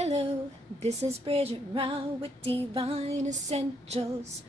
Hello, this is Bridget with Divine Essentials.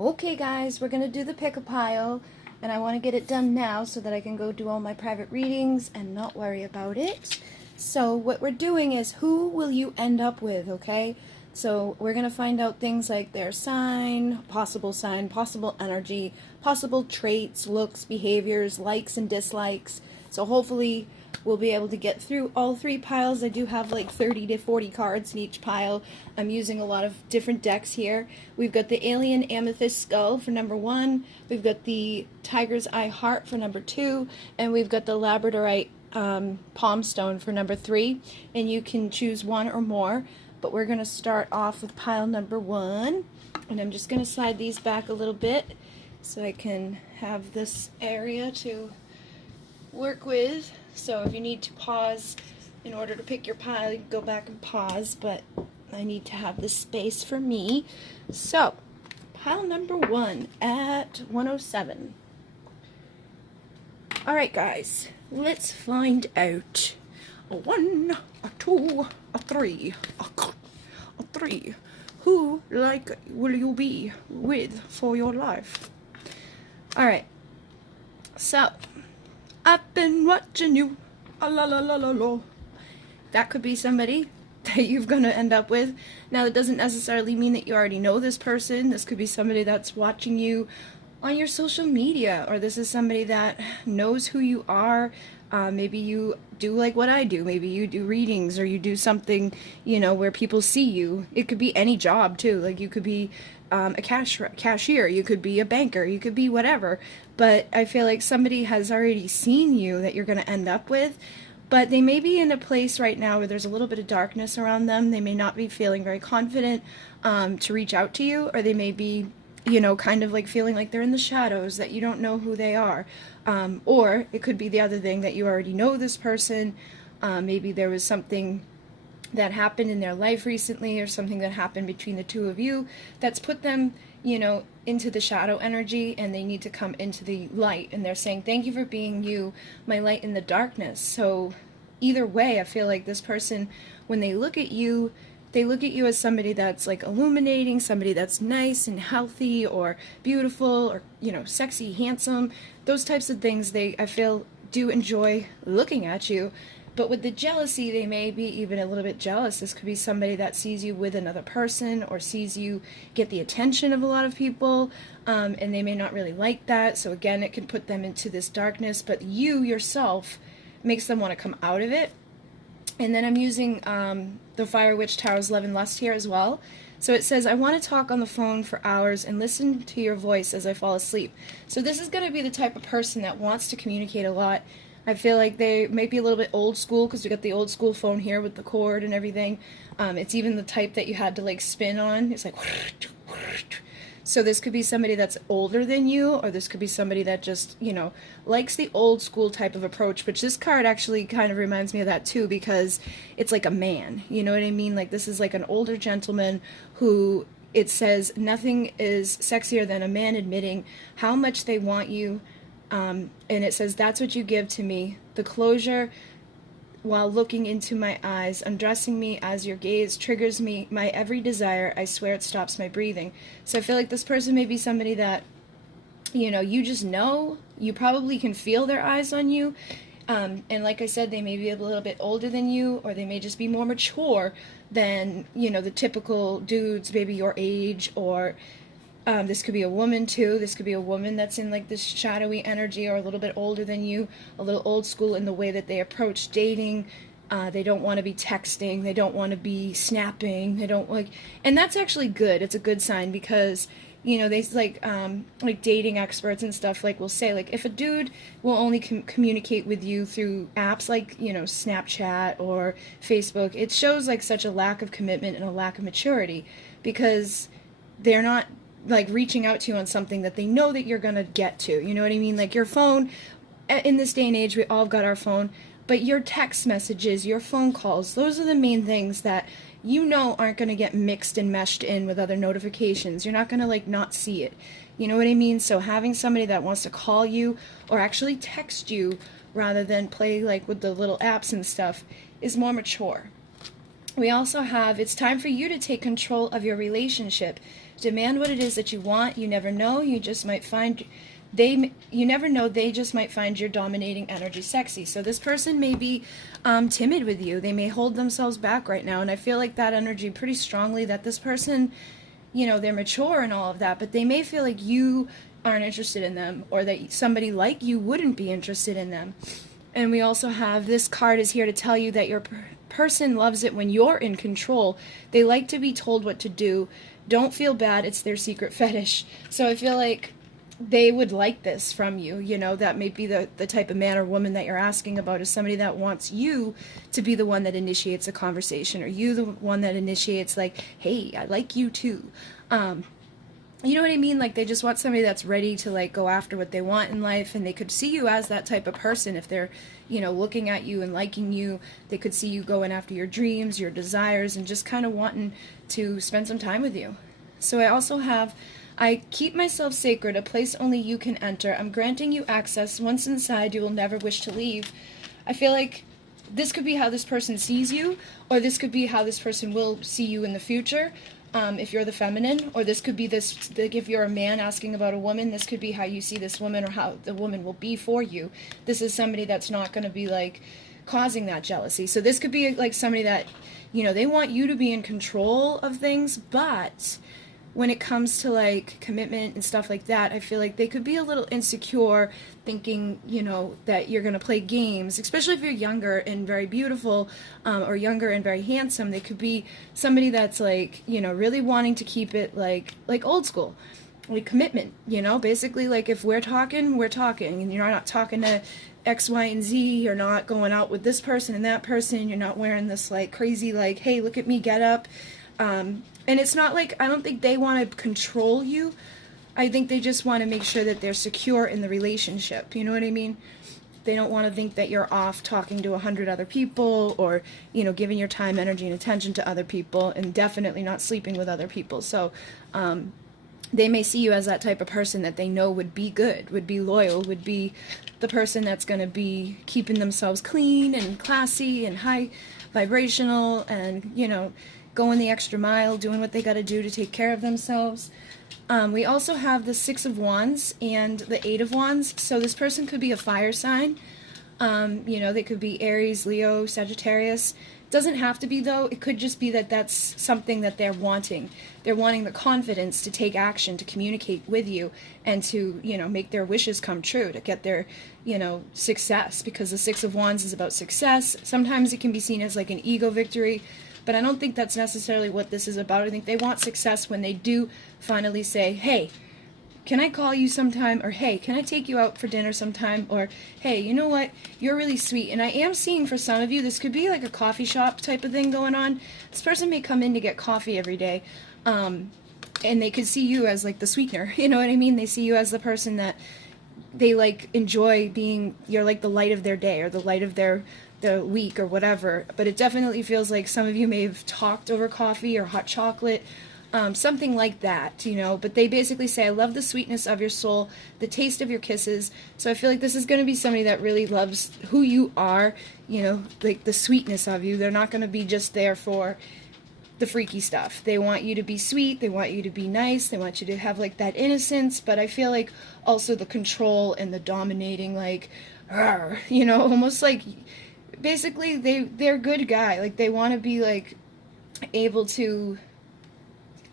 Okay guys, we're going to do the pick-a-pile, and I want to get it done now so that I can go do all my private readings and not worry about it. So what we're doing is, who will you end up with, okay? So we're going to find out things like their sign, possible energy, possible traits, looks, behaviors, likes and dislikes. So hopefully we'll be able to get through all three piles. I do have like 30 to 40 cards in each pile. I'm using a lot of different decks here. We've got the Alien Amethyst Skull for number 1. We've got the Tiger's Eye Heart for number 2. And we've got the Labradorite Palm Stone for number 3. And you can choose one or more. But we're going to start off with pile number 1. And I'm just going to slide these back a little bit so I can have this area to work with. So if you need to pause in order to pick your pile, you can go back and pause, but I need to have this space for me. So, pile number 1 at 107. Alright guys, let's find out. A 1, a 2, a 3, a 3. Who will you be with for your life? Alright, so I've been watching you, la la la la la. That could be somebody that you're going to end up with. Now, it doesn't necessarily mean that you already know this person. This could be somebody that's watching you on your social media, or this is somebody that knows who you are. Maybe you do like what I do. Maybe you do readings, or you do something, you know, where people see you. It could be any job, too. Like, you could be a cashier, you could be a banker, you could be whatever. But I feel like somebody has already seen you that you're going to end up with. But they may be in a place right now where there's a little bit of darkness around them. They may not be feeling very confident to reach out to you, or they may be, you know, kind of like feeling like they're in the shadows, that you don't know who they are. Or it could be the other thing, that you already know this person. Maybe there was something that happened in their life recently, or something that happened between the two of you that's put them, you know, into the shadow energy, and they need to come into the light, and they're saying, thank you for being you, my light in the darkness. So either way, I feel like this person, when they look at you, they look at you as somebody that's like illuminating, somebody that's nice and healthy, or beautiful, or, you know, sexy, handsome. Those types of things, they, I feel, do enjoy looking at you. But with the jealousy, they may be even a little bit jealous. This could be somebody that sees you with another person, or sees you get the attention of a lot of people, and they may not really like that. So again, it can put them into this darkness, but you yourself makes them want to come out of it. And then I'm using the Fire Witch Tarot's Love and Lust here as well. So it says, I want to talk on the phone for hours and listen to your voice as I fall asleep. So this is going to be the type of person that wants to communicate a lot. I feel like they might be a little bit old school, because we got the old school phone here with the cord and everything. It's even the type that you had to like spin on. It's like, so this could be somebody that's older than you, or this could be somebody that just, you know, likes the old school type of approach, which this card actually kind of reminds me of that too, because it's like a man, you know what I mean? Like, this is like an older gentleman who, it says, nothing is sexier than a man admitting how much they want you. And it says, that's what you give to me, the closure while looking into my eyes, undressing me as your gaze triggers me, my every desire, I swear it stops my breathing. So I feel like this person may be somebody that, you know, you just know, you probably can feel their eyes on you. And like I said, they may be a little bit older than you, or they may just be more mature than, you know, the typical dudes, maybe your age, or this could be a woman too. This could be a woman that's in like this shadowy energy, or a little bit older than you, a little old school in the way that they approach dating. They don't want to be texting. They don't want to be snapping. They don't like, and that's actually good. It's a good sign, because, you know, they like dating experts and stuff like will say, like, if a dude will only communicate with you through apps like, you know, Snapchat or Facebook, it shows like such a lack of commitment and a lack of maturity, because they're not like reaching out to you on something that they know that you're gonna get to. You know what I mean? Like, your phone, in this day and age, we all got our phone, but your text messages, your phone calls, those are the main things that you know aren't gonna get mixed and meshed in with other notifications. You're not gonna like not see it. You know what I mean? So having somebody that wants to call you or actually text you rather than play like with the little apps and stuff is more mature. We also have, it's time for you to take control of your relationship. Demand what it is that you want. You never know. You just might find you never know, they just might find your dominating energy sexy. So this person may be timid with you. They may hold themselves back right now. And I feel like that energy pretty strongly, that this person, you know, they're mature and all of that, but they may feel like you aren't interested in them, or that somebody like you wouldn't be interested in them. And we also have, this card is here to tell you that your person loves it when you're in control. They like to be told what to do. Don't feel bad. It's their secret fetish. So I feel like they would like this from you. You know, that may be the type of man or woman that you're asking about, is somebody that wants you to be the one that initiates a conversation, or you the one that initiates, like, hey, I like you too. You know what I mean? Like, they just want somebody that's ready to, like, go after what they want in life, and they could see you as that type of person. If they're, you know, looking at you and liking you, they could see you going after your dreams, your desires, and just kind of wanting to spend some time with you. So I also have, I keep myself sacred, a place only you can enter. I'm granting you access. Once inside, you will never wish to leave. I feel like this could be how this person sees you, or this could be how this person will see you in the future. If you're the feminine, or this could be this, like, if you're a man asking about a woman, this could be how you see this woman, or how the woman will be for you. This is somebody that's not going to be, like, causing that jealousy. So this could be, like, somebody that, you know, they want you to be in control of things, but when it comes to, like, commitment and stuff like that, I feel like they could be a little insecure, thinking, you know, that you're going to play games, especially if you're younger and very beautiful, or younger and very handsome. They could be somebody that's, like, you know, really wanting to keep it, like old school, like commitment, you know, basically, like, if we're talking, and you're not talking to X, Y, and Z, you're not going out with this person and that person, you're not wearing this, like, crazy, like, hey, look at me, get up, and it's not like, I don't think they want to control you. I think they just want to make sure that they're secure in the relationship. You know what I mean? They don't want to think that you're off talking to 100 other people, or, you know, giving your time, energy, and attention to other people, and definitely not sleeping with other people. So they may see you as that type of person that they know would be good, would be loyal, would be the person that's going to be keeping themselves clean and classy and high vibrational, and, you know, going the extra mile, doing what they got to do to take care of themselves. We also have the Six of Wands and the Eight of Wands. So this person could be a fire sign. You know, they could be Aries, Leo, Sagittarius. Doesn't have to be, though. It could just be that that's something that they're wanting. They're wanting the confidence to take action, to communicate with you, and to, you know, make their wishes come true, to get their, you know, success. Because the Six of Wands is about success. Sometimes it can be seen as like an ego victory, but I don't think that's necessarily what this is about. I think they want success when they do finally say, hey, can I call you sometime? Or, hey, can I take you out for dinner sometime? Or, hey, you know what? You're really sweet. And I am seeing, for some of you, this could be like a coffee shop type of thing going on. This person may come in to get coffee every day, and they could see you as, like, the sweetener. You know what I mean? They see you as the person that they, like, enjoy being, you're like the light of their day, or the light of the week, or whatever. But it definitely feels like some of you may have talked over coffee or hot chocolate, something like that, you know. But they basically say, I love the sweetness of your soul, the taste of your kisses. So I feel like this is going to be somebody that really loves who you are, you know, like the sweetness of you. They're not going to be just there for the freaky stuff. They want you to be sweet, they want you to be nice, they want you to have, like, that innocence, but I feel like also the control and the dominating, like, you know, almost like, basically they're a good guy. Like, they want to be, like, able to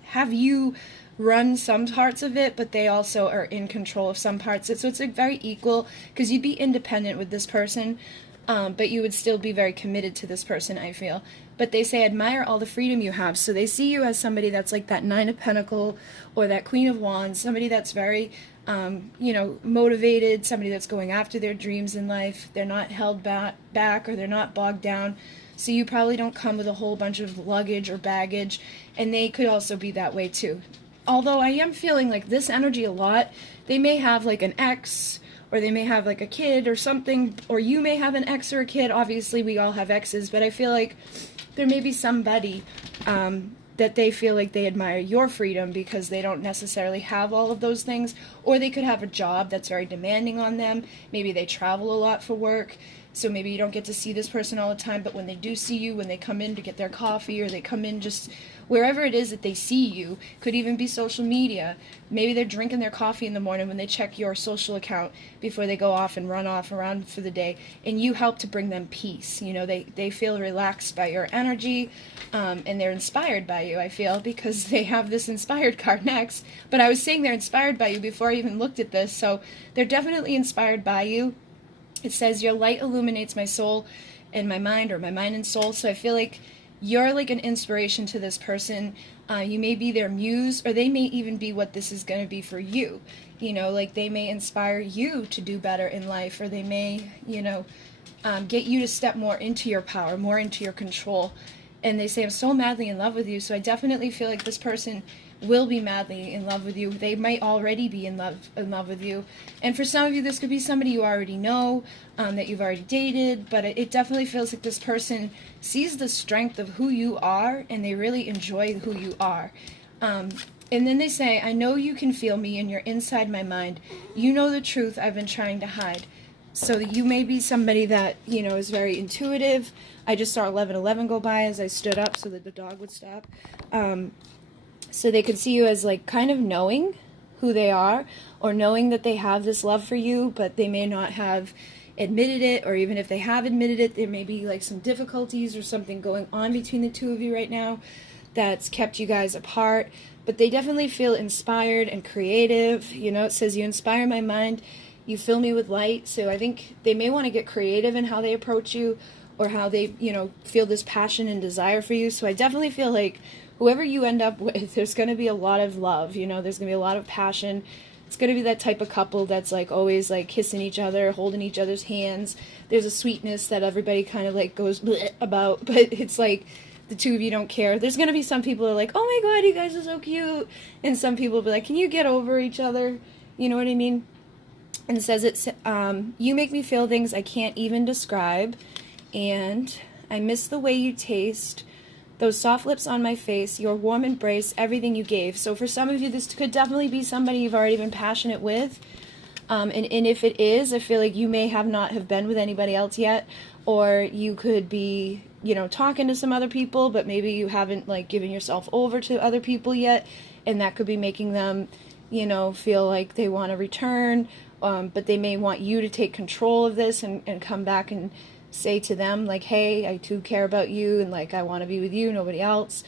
have you run some parts of it, but they also are in control of some parts. So it's, like, very equal, because you'd be independent with this person, but you would still be very committed to this person, I feel. But they say, admire all the freedom you have. So they see you as somebody that's like that Nine of Pentacles or that Queen of Wands, somebody that's very, you know, motivated, somebody that's going after their dreams in life. They're not held back, or they're not bogged down. So you probably don't come with a whole bunch of luggage or baggage, and they could also be that way too. Although I am feeling like this energy a lot. They may have, like, an ex, or they may have, like, a kid or something, or you may have an ex or a kid. Obviously, we all have exes, but I feel like there may be somebody that they feel like they admire your freedom because they don't necessarily have all of those things, or they could have a job that's very demanding on them. Maybe they travel a lot for work. So maybe you don't get to see this person all the time, but when they do see you, when they come in to get their coffee, or they come in just wherever it is that they see you, could even be social media. Maybe they're drinking their coffee in the morning when they check your social account before they go off and run off around for the day, and you help to bring them peace. You know, they feel relaxed by your energy, and they're inspired by you, I feel, because they have this inspired card next. But I was saying they're inspired by you before I even looked at this, so they're definitely inspired by you. It says, your light illuminates my soul and my mind, or my mind and soul. So I feel like you're like an inspiration to this person. You may be their muse, or they may even be what this is going to be for you. You know, like they may inspire you to do better in life, or they may, you know, get you to step more into your power, more into your control. And they say, I'm so madly in love with you. So I definitely feel like this person will be madly in love with you. They might already be in love with you. And for some of you, this could be somebody you already know, that you've already dated, but it definitely feels like this person sees the strength of who you are, and they really enjoy who you are. And then they say, I know you can feel me, and you're inside my mind. You know the truth I've been trying to hide. So you may be somebody that, you know, is very intuitive. I just saw 1111 go by as I stood up so that the dog would stop. So they could see you as like kind of knowing who they are, or knowing that they have this love for you, but they may not have admitted it, or even if they have admitted it, there may be like some difficulties or something going on between the two of you right now that's kept you guys apart. But they definitely feel inspired and creative. You know, it says, you inspire my mind, you fill me with light. So I think they may want to get creative in how they approach you, or how they, you know, feel this passion and desire for you. So I definitely feel like whoever you end up with, there's going to be a lot of love, you know, there's going to be a lot of passion. It's going to be that type of couple that's like always like kissing each other, holding each other's hands. There's a sweetness that everybody kind of like goes bleh about, but it's like the two of you don't care. There's going to be some people who are like, oh my God, you guys are so cute. And some people will be like, can you get over each other? You know what I mean? And it says, you make me feel things I can't even describe. And I miss the way you taste. Those soft lips on my face, your warm embrace, everything you gave. So for some of you, this could definitely be somebody you've already been passionate with. And if it is, I feel like you may not have been with anybody else yet. Or you could be, you know, talking to some other people, but maybe you haven't like given yourself over to other people yet. And that could be making them, you know, feel like they want to return. But they may want you to take control of this and come back and say to them like, hey, I too care about you, and like I want to be with you, nobody else.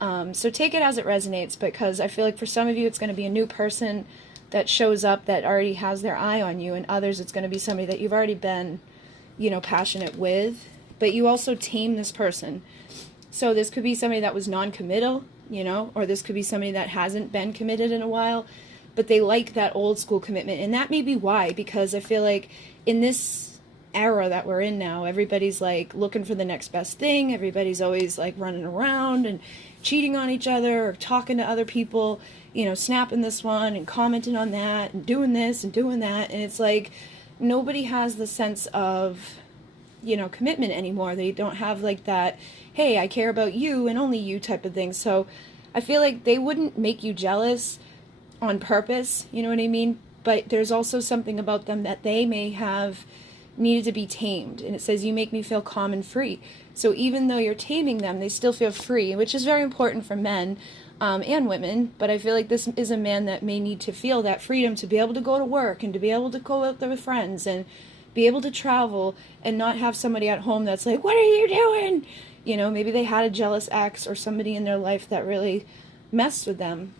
So take it as it resonates, because I feel like for some of you it's going to be a new person that shows up that already has their eye on you, and others it's going to be somebody that you've already been, you know, passionate with, but you also tame this person. So this could be somebody that was non-committal, you know, or this could be somebody that hasn't been committed in a while, but they like that old school commitment. And that may be why, because I feel like in this era that we're in now, everybody's like looking for the next best thing. Everybody's always like running around and cheating on each other, or talking to other people, you know, snapping this one and commenting on that and doing this and doing that. And it's like nobody has the sense of, you know, commitment anymore. They don't have like that, hey, I care about you and only you type of thing. So I feel like they wouldn't make you jealous on purpose, you know what I mean? But there's also something about them that they may have needed to be tamed. And it says, you make me feel calm and free. So even though you're taming them, they still feel free, which is very important for men and women. But I feel like this is a man that may need to feel that freedom to be able to go to work and to be able to go out there with friends and be able to travel and not have somebody at home that's like, what are you doing? You know, maybe they had a jealous ex or somebody in their life that really messed with them.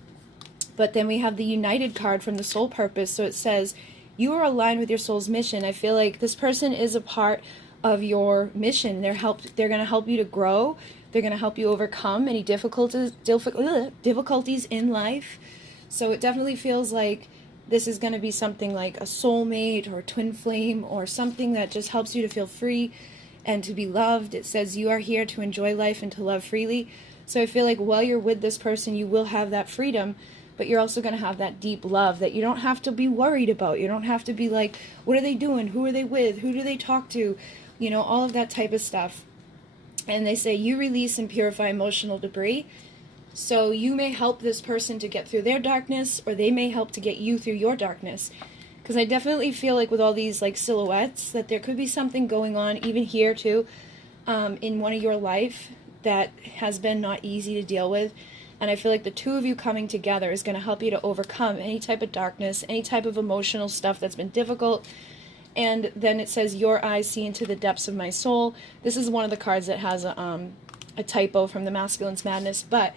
But then we have the United card from the Soul Purpose. So it says, you are aligned with your soul's mission. I feel like this person is a part of your mission. They're going to help you to grow. They're going to help you overcome any difficulties in life. So it definitely feels like this is going to be something like a soulmate or a twin flame, or something that just helps you to feel free and to be loved. It says you are here to enjoy life and to love freely. So I feel like while you're with this person, you will have that freedom, but you're also going to have that deep love that you don't have to be worried about. You don't have to be like, what are they doing? Who are they with? Who do they talk to? You know, all of that type of stuff. And they say you release and purify emotional debris. So you may help this person to get through their darkness, or they may help to get you through your darkness. Because I definitely feel like with all these like silhouettes that there could be something going on even here too, in one of your life that has been not easy to deal with. And I feel like the two of you coming together is going to help you to overcome any type of darkness, any type of emotional stuff that's been difficult. And then it says, your eyes see into the depths of my soul. This is one of the cards that has a typo from the Masculine's Madness, but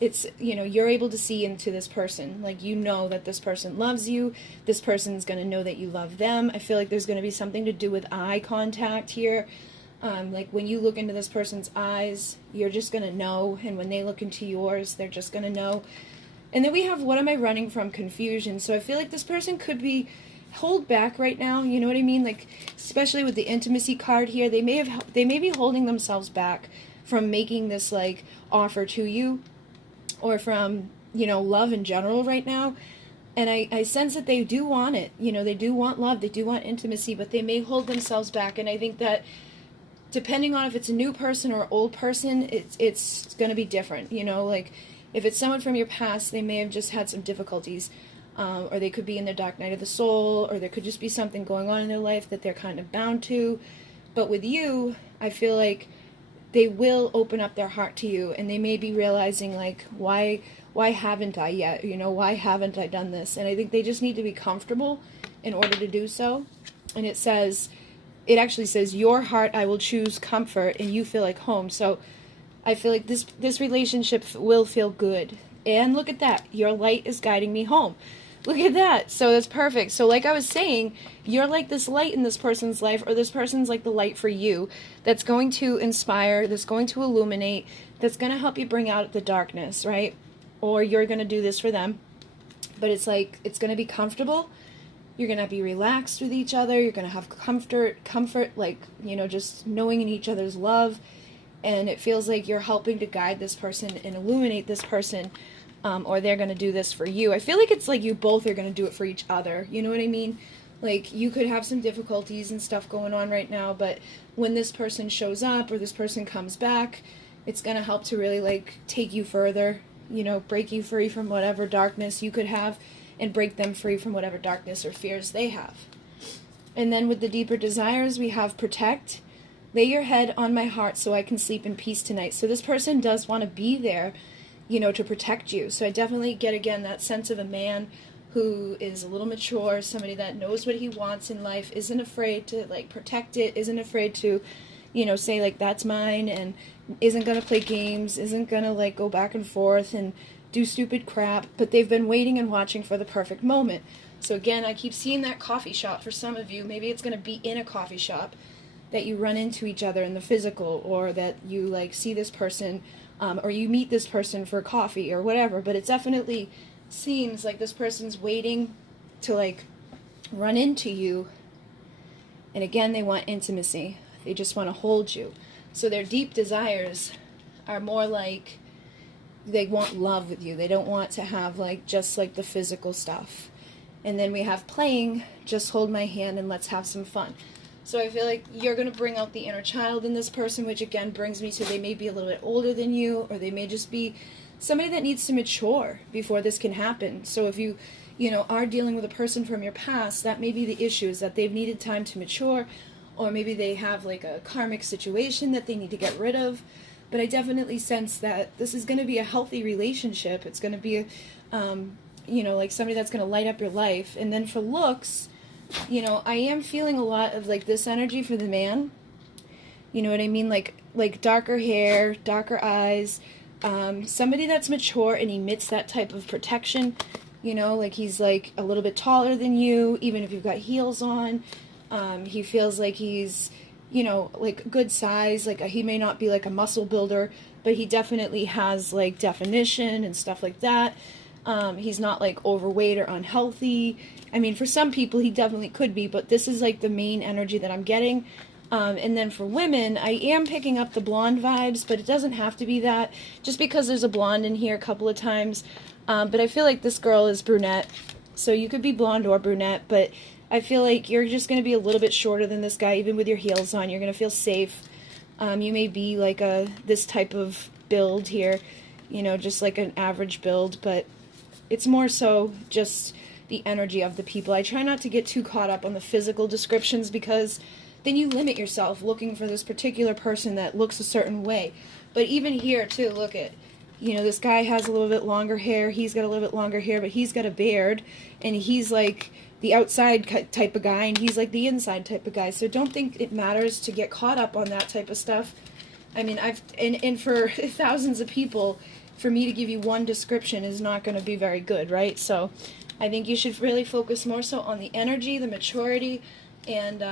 it's, you know, you're able to see into this person. Like, you know that this person loves you. This person's going to know that you love them. I feel like there's going to be something to do with eye contact here. Like, when you look into this person's eyes, you're just going to know. And when they look into yours, they're just going to know. And then we have, what am I running from? Confusion. So I feel like this person could be hold back right now. You know what I mean? Like, especially with the intimacy card here, they may be holding themselves back from making this, like, offer to you, or from, you know, love in general right now. And I sense that they do want it. You know, they do want love. They do want intimacy, but they may hold themselves back. And I think that depending on if it's a new person or old person, it's going to be different. You know, like, if it's someone from your past, they may have just had some difficulties. Or they could be in their dark night of the soul, or there could just be something going on in their life that they're kind of bound to. But with you, I feel like they will open up their heart to you, and they may be realizing, like, why haven't I yet? You know, why haven't I done this? And I think they just need to be comfortable in order to do so. And it actually says, your heart I will choose comfort, and you feel like home. So I feel like this relationship will feel good. And look at that. Your light is guiding me home. Look at that. So that's perfect. So like I was saying, you're like this light in this person's life, or this person's like the light for you, that's going to inspire, that's going to illuminate, that's going to help you bring out the darkness, right? Or you're going to do this for them. But it's like, it's going to be comfortable. You're going to be relaxed with each other. You're going to have comfort, like, you know, just knowing in each other's love. And it feels like you're helping to guide this person and illuminate this person. Or they're going to do this for you. I feel like it's like you both are going to do it for each other. You know what I mean? Like, you could have some difficulties and stuff going on right now, but when this person shows up or this person comes back, it's going to help to really, like, take you further, you know, break you free from whatever darkness you could have, and break them free from whatever darkness or fears they have. And then with the deeper desires, we have protect. Lay your head on my heart so I can sleep in peace tonight. So this person does want to be there, you know, to protect you. So I definitely get, again, that sense of a man who is a little mature, somebody that knows what he wants in life, isn't afraid to, like, protect it, isn't afraid to, you know, say, like, that's mine, and isn't going to play games, isn't going to, like, go back and forth and do stupid crap, but they've been waiting and watching for the perfect moment. So again, I keep seeing that coffee shop for some of you. Maybe it's going to be in a coffee shop that you run into each other in the physical, or that you, like, see this person, or you meet this person for coffee or whatever. But it definitely seems like this person's waiting to, like, run into you. And again, they want intimacy. They just want to hold you. So their deep desires are more like they want love with you. They don't want to have, like, just, like, the physical stuff. And then we have playing, just hold my hand and let's have some fun. So I feel like you're going to bring out the inner child in this person, which again brings me to, they may be a little bit older than you, or they may just be somebody that needs to mature before this can happen. So if you know, are dealing with a person from your past, that may be the issue, is that they've needed time to mature, or maybe they have, like, a karmic situation that they need to get rid of. But I definitely sense that this is going to be a healthy relationship. It's going to be you know, like, somebody that's going to light up your life. And then for looks, you know, I am feeling a lot of, like, this energy for the man. You know what I mean? Like darker hair, darker eyes, somebody that's mature and emits that type of protection. You know, like, he's, like, a little bit taller than you, even if you've got heels on. He feels like he's, you know, like, good size. Like, he may not be, like, a muscle builder, but he definitely has, like, definition and stuff like that. He's not, like, overweight or unhealthy. I mean, for some people he definitely could be, but this is, like, the main energy that I'm getting. And then for women, I am picking up the blonde vibes, but it doesn't have to be that, just because there's a blonde in here a couple of times. But I feel like this girl is brunette, so you could be blonde or brunette, but I feel like you're just going to be a little bit shorter than this guy, even with your heels on. You're going to feel safe. You may be, like, this type of build here, you know, just like an average build, but it's more so just the energy of the people. I try not to get too caught up on the physical descriptions, because then you limit yourself looking for this particular person that looks a certain way. But even here too, look at, you know, this guy has a little bit longer hair, he's got a little bit longer hair, but he's got a beard, and he's like the outside type of guy, and he's like the inside type of guy. So don't think it matters to get caught up on that type of stuff. I mean, and for thousands of people, for me to give you one description is not going to be very good, right? So I think you should really focus more so on the energy, the maturity, and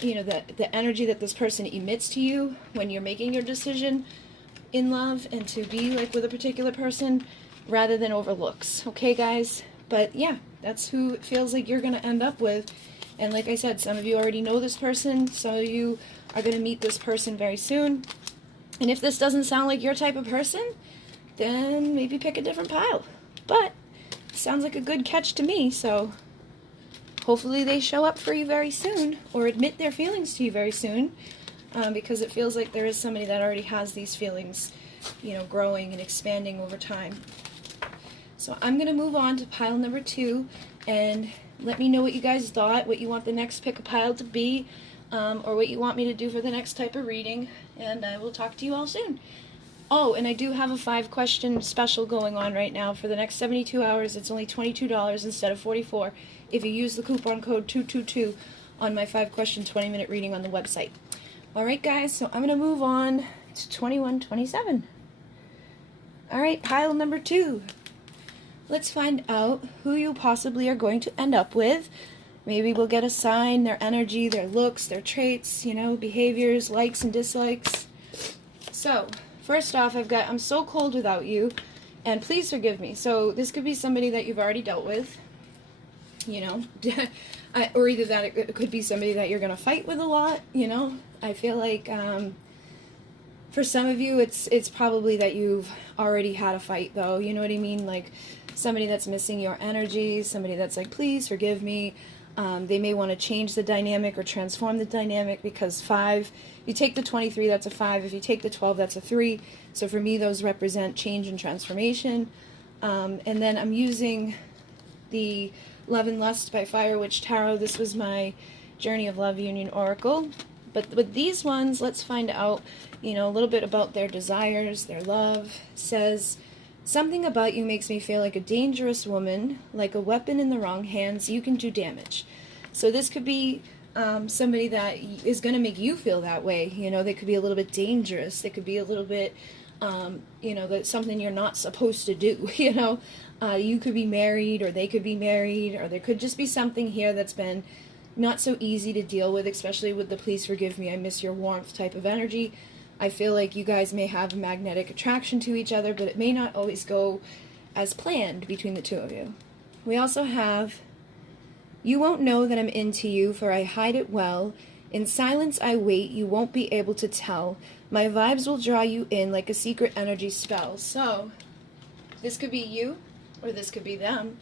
you know, the energy that this person emits to you when you're making your decision in love and to be like with a particular person, rather than overlooks. Okay, guys? But yeah, that's who it feels like you're going to end up with. And like I said, some of you already know this person, some of you are going to meet this person very soon. And if this doesn't sound like your type of person, then maybe pick a different pile. But it sounds like a good catch to me, so hopefully they show up for you very soon, or admit their feelings to you very soon, because it feels like there is somebody that already has these feelings, you know, growing and expanding over time. So I'm going to move on to pile number 2, and let me know what you guys thought, what you want the next pick a pile to be, or what you want me to do for the next type of reading, and I will talk to you all soon. Oh, and I do have a 5-question special going on right now. For the next 72 hours, it's only $22 instead of $44 if you use the coupon code 222 on my 5-question 20-minute reading on the website. Alright guys, so I'm going to move on to 2127. Alright, pile number 2. Let's find out who you possibly are going to end up with. Maybe we'll get a sign, their energy, their looks, their traits, you know, behaviors, likes and dislikes. So, first off, I've got, I'm so cold without you, and please forgive me. So this could be somebody that you've already dealt with, you know, or either that it could be somebody that you're going to fight with a lot, you know. I feel like for some of you, it's probably that you've already had a fight, though, you know what I mean? Like somebody that's missing your energy, somebody that's like, please forgive me. They may want to change the dynamic or transform the dynamic, because 5, you take the 23, that's a 5. If you take the 12, that's a 3. So for me, those represent change and transformation. And then I'm using the Love and Lust by Fire Witch Tarot. This was my Journey of Love Union Oracle. But with these ones, let's find out, you know, a little bit about their desires, their love. It says, something about you makes me feel like a dangerous woman, like a weapon in the wrong hands. You can do damage. So this could be somebody that is going to make you feel that way. You know, they could be a little bit dangerous. They could be a little bit, you know, that's something you're not supposed to do. You know, you could be married, or they could be married, or there could just be something here that's been not so easy to deal with, especially with the please forgive me, I miss your warmth type of energy. I feel like you guys may have a magnetic attraction to each other, but it may not always go as planned between the two of you. We also have, you won't know that I'm into you, for I hide it well. In silence I wait, you won't be able to tell. My vibes will draw you in like a secret energy spell. So, this could be you, or this could be them.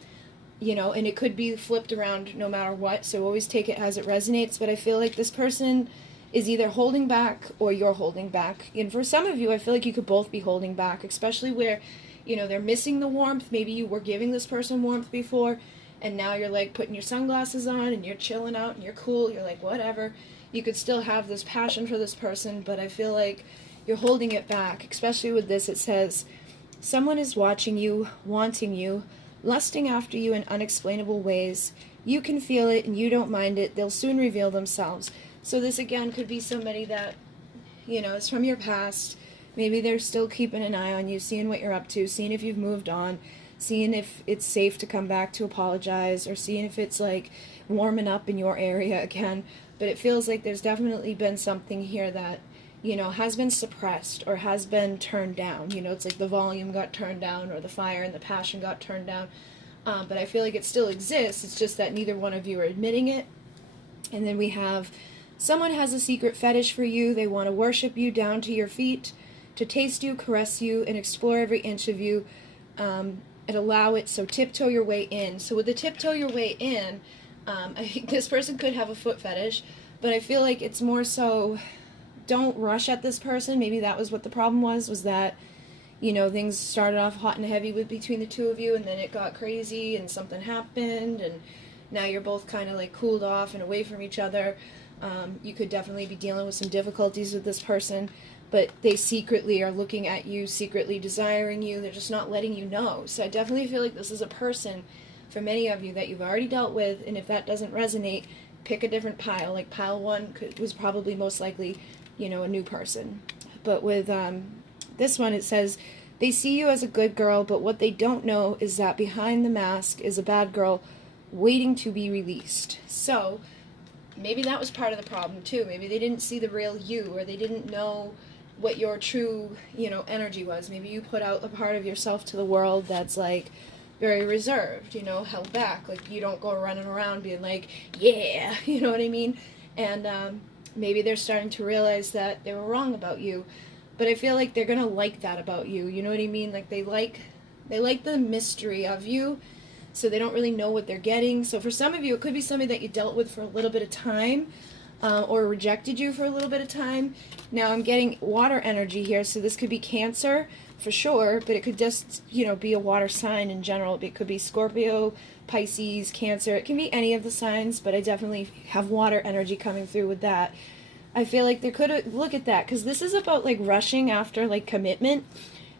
You know, and it could be flipped around no matter what, so always take it as it resonates. But I feel like this person is either holding back or you're holding back. And for some of you, I feel like you could both be holding back, especially where, you know, they're missing the warmth. Maybe you were giving this person warmth before, and now you're like putting your sunglasses on and you're chilling out and you're cool. You're like, whatever. You could still have this passion for this person, but I feel like you're holding it back. Especially with this, it says, someone is watching you, wanting you, lusting after you in unexplainable ways. You can feel it and you don't mind it. They'll soon reveal themselves. So this again could be somebody that, you know, is from your past. Maybe they're still keeping an eye on you, seeing what you're up to, seeing if you've moved on, seeing if it's safe to come back to apologize, or seeing if it's like warming up in your area again. But it feels like there's definitely been something here that, you know, has been suppressed or has been turned down. You know, it's like the volume got turned down, or the fire and the passion got turned down. But I feel like it still exists. It's just that neither one of you are admitting it. And then we have, someone has a secret fetish for you. They want to worship you down to your feet, to taste you, caress you, and explore every inch of you, and allow it. So tiptoe your way in. So with the tiptoe your way in, I think this person could have a foot fetish, but I feel like it's more so, don't rush at this person. Maybe that was what the problem was that, you know, things started off hot and heavy between the two of you, and then it got crazy and something happened, and now you're both kind of like cooled off and away from each other. You could definitely be dealing with some difficulties with this person, but they secretly are looking at you, secretly desiring you. They're just not letting you know. So I definitely feel like this is a person, for many of you, that you've already dealt with, and if that doesn't resonate, pick a different pile. Like pile 1 was probably most likely, you know, a new person. But with this one, it says, they see you as a good girl, but what they don't know is that behind the mask is a bad girl waiting to be released. So maybe that was part of the problem too. Maybe they didn't see the real you, or they didn't know what your true, you know, energy was. Maybe you put out a part of yourself to the world that's like very reserved, you know, held back. Like you don't go running around being like, yeah, you know what I mean? And maybe they're starting to realize that they were wrong about you. But I feel like they're gonna like that about you. You know what I mean? Like they like the mystery of you, so they don't really know what they're getting. So for some of you, it could be somebody that you dealt with for a little bit of time, or rejected you for a little bit of time. Now I'm getting water energy here, so this could be Cancer for sure, but it could just, you know, be a water sign in general. It could be Scorpio, Pisces, Cancer. It can be any of the signs, but I definitely have water energy coming through with that. I feel like there could, look at that, because this is about like rushing after like commitment,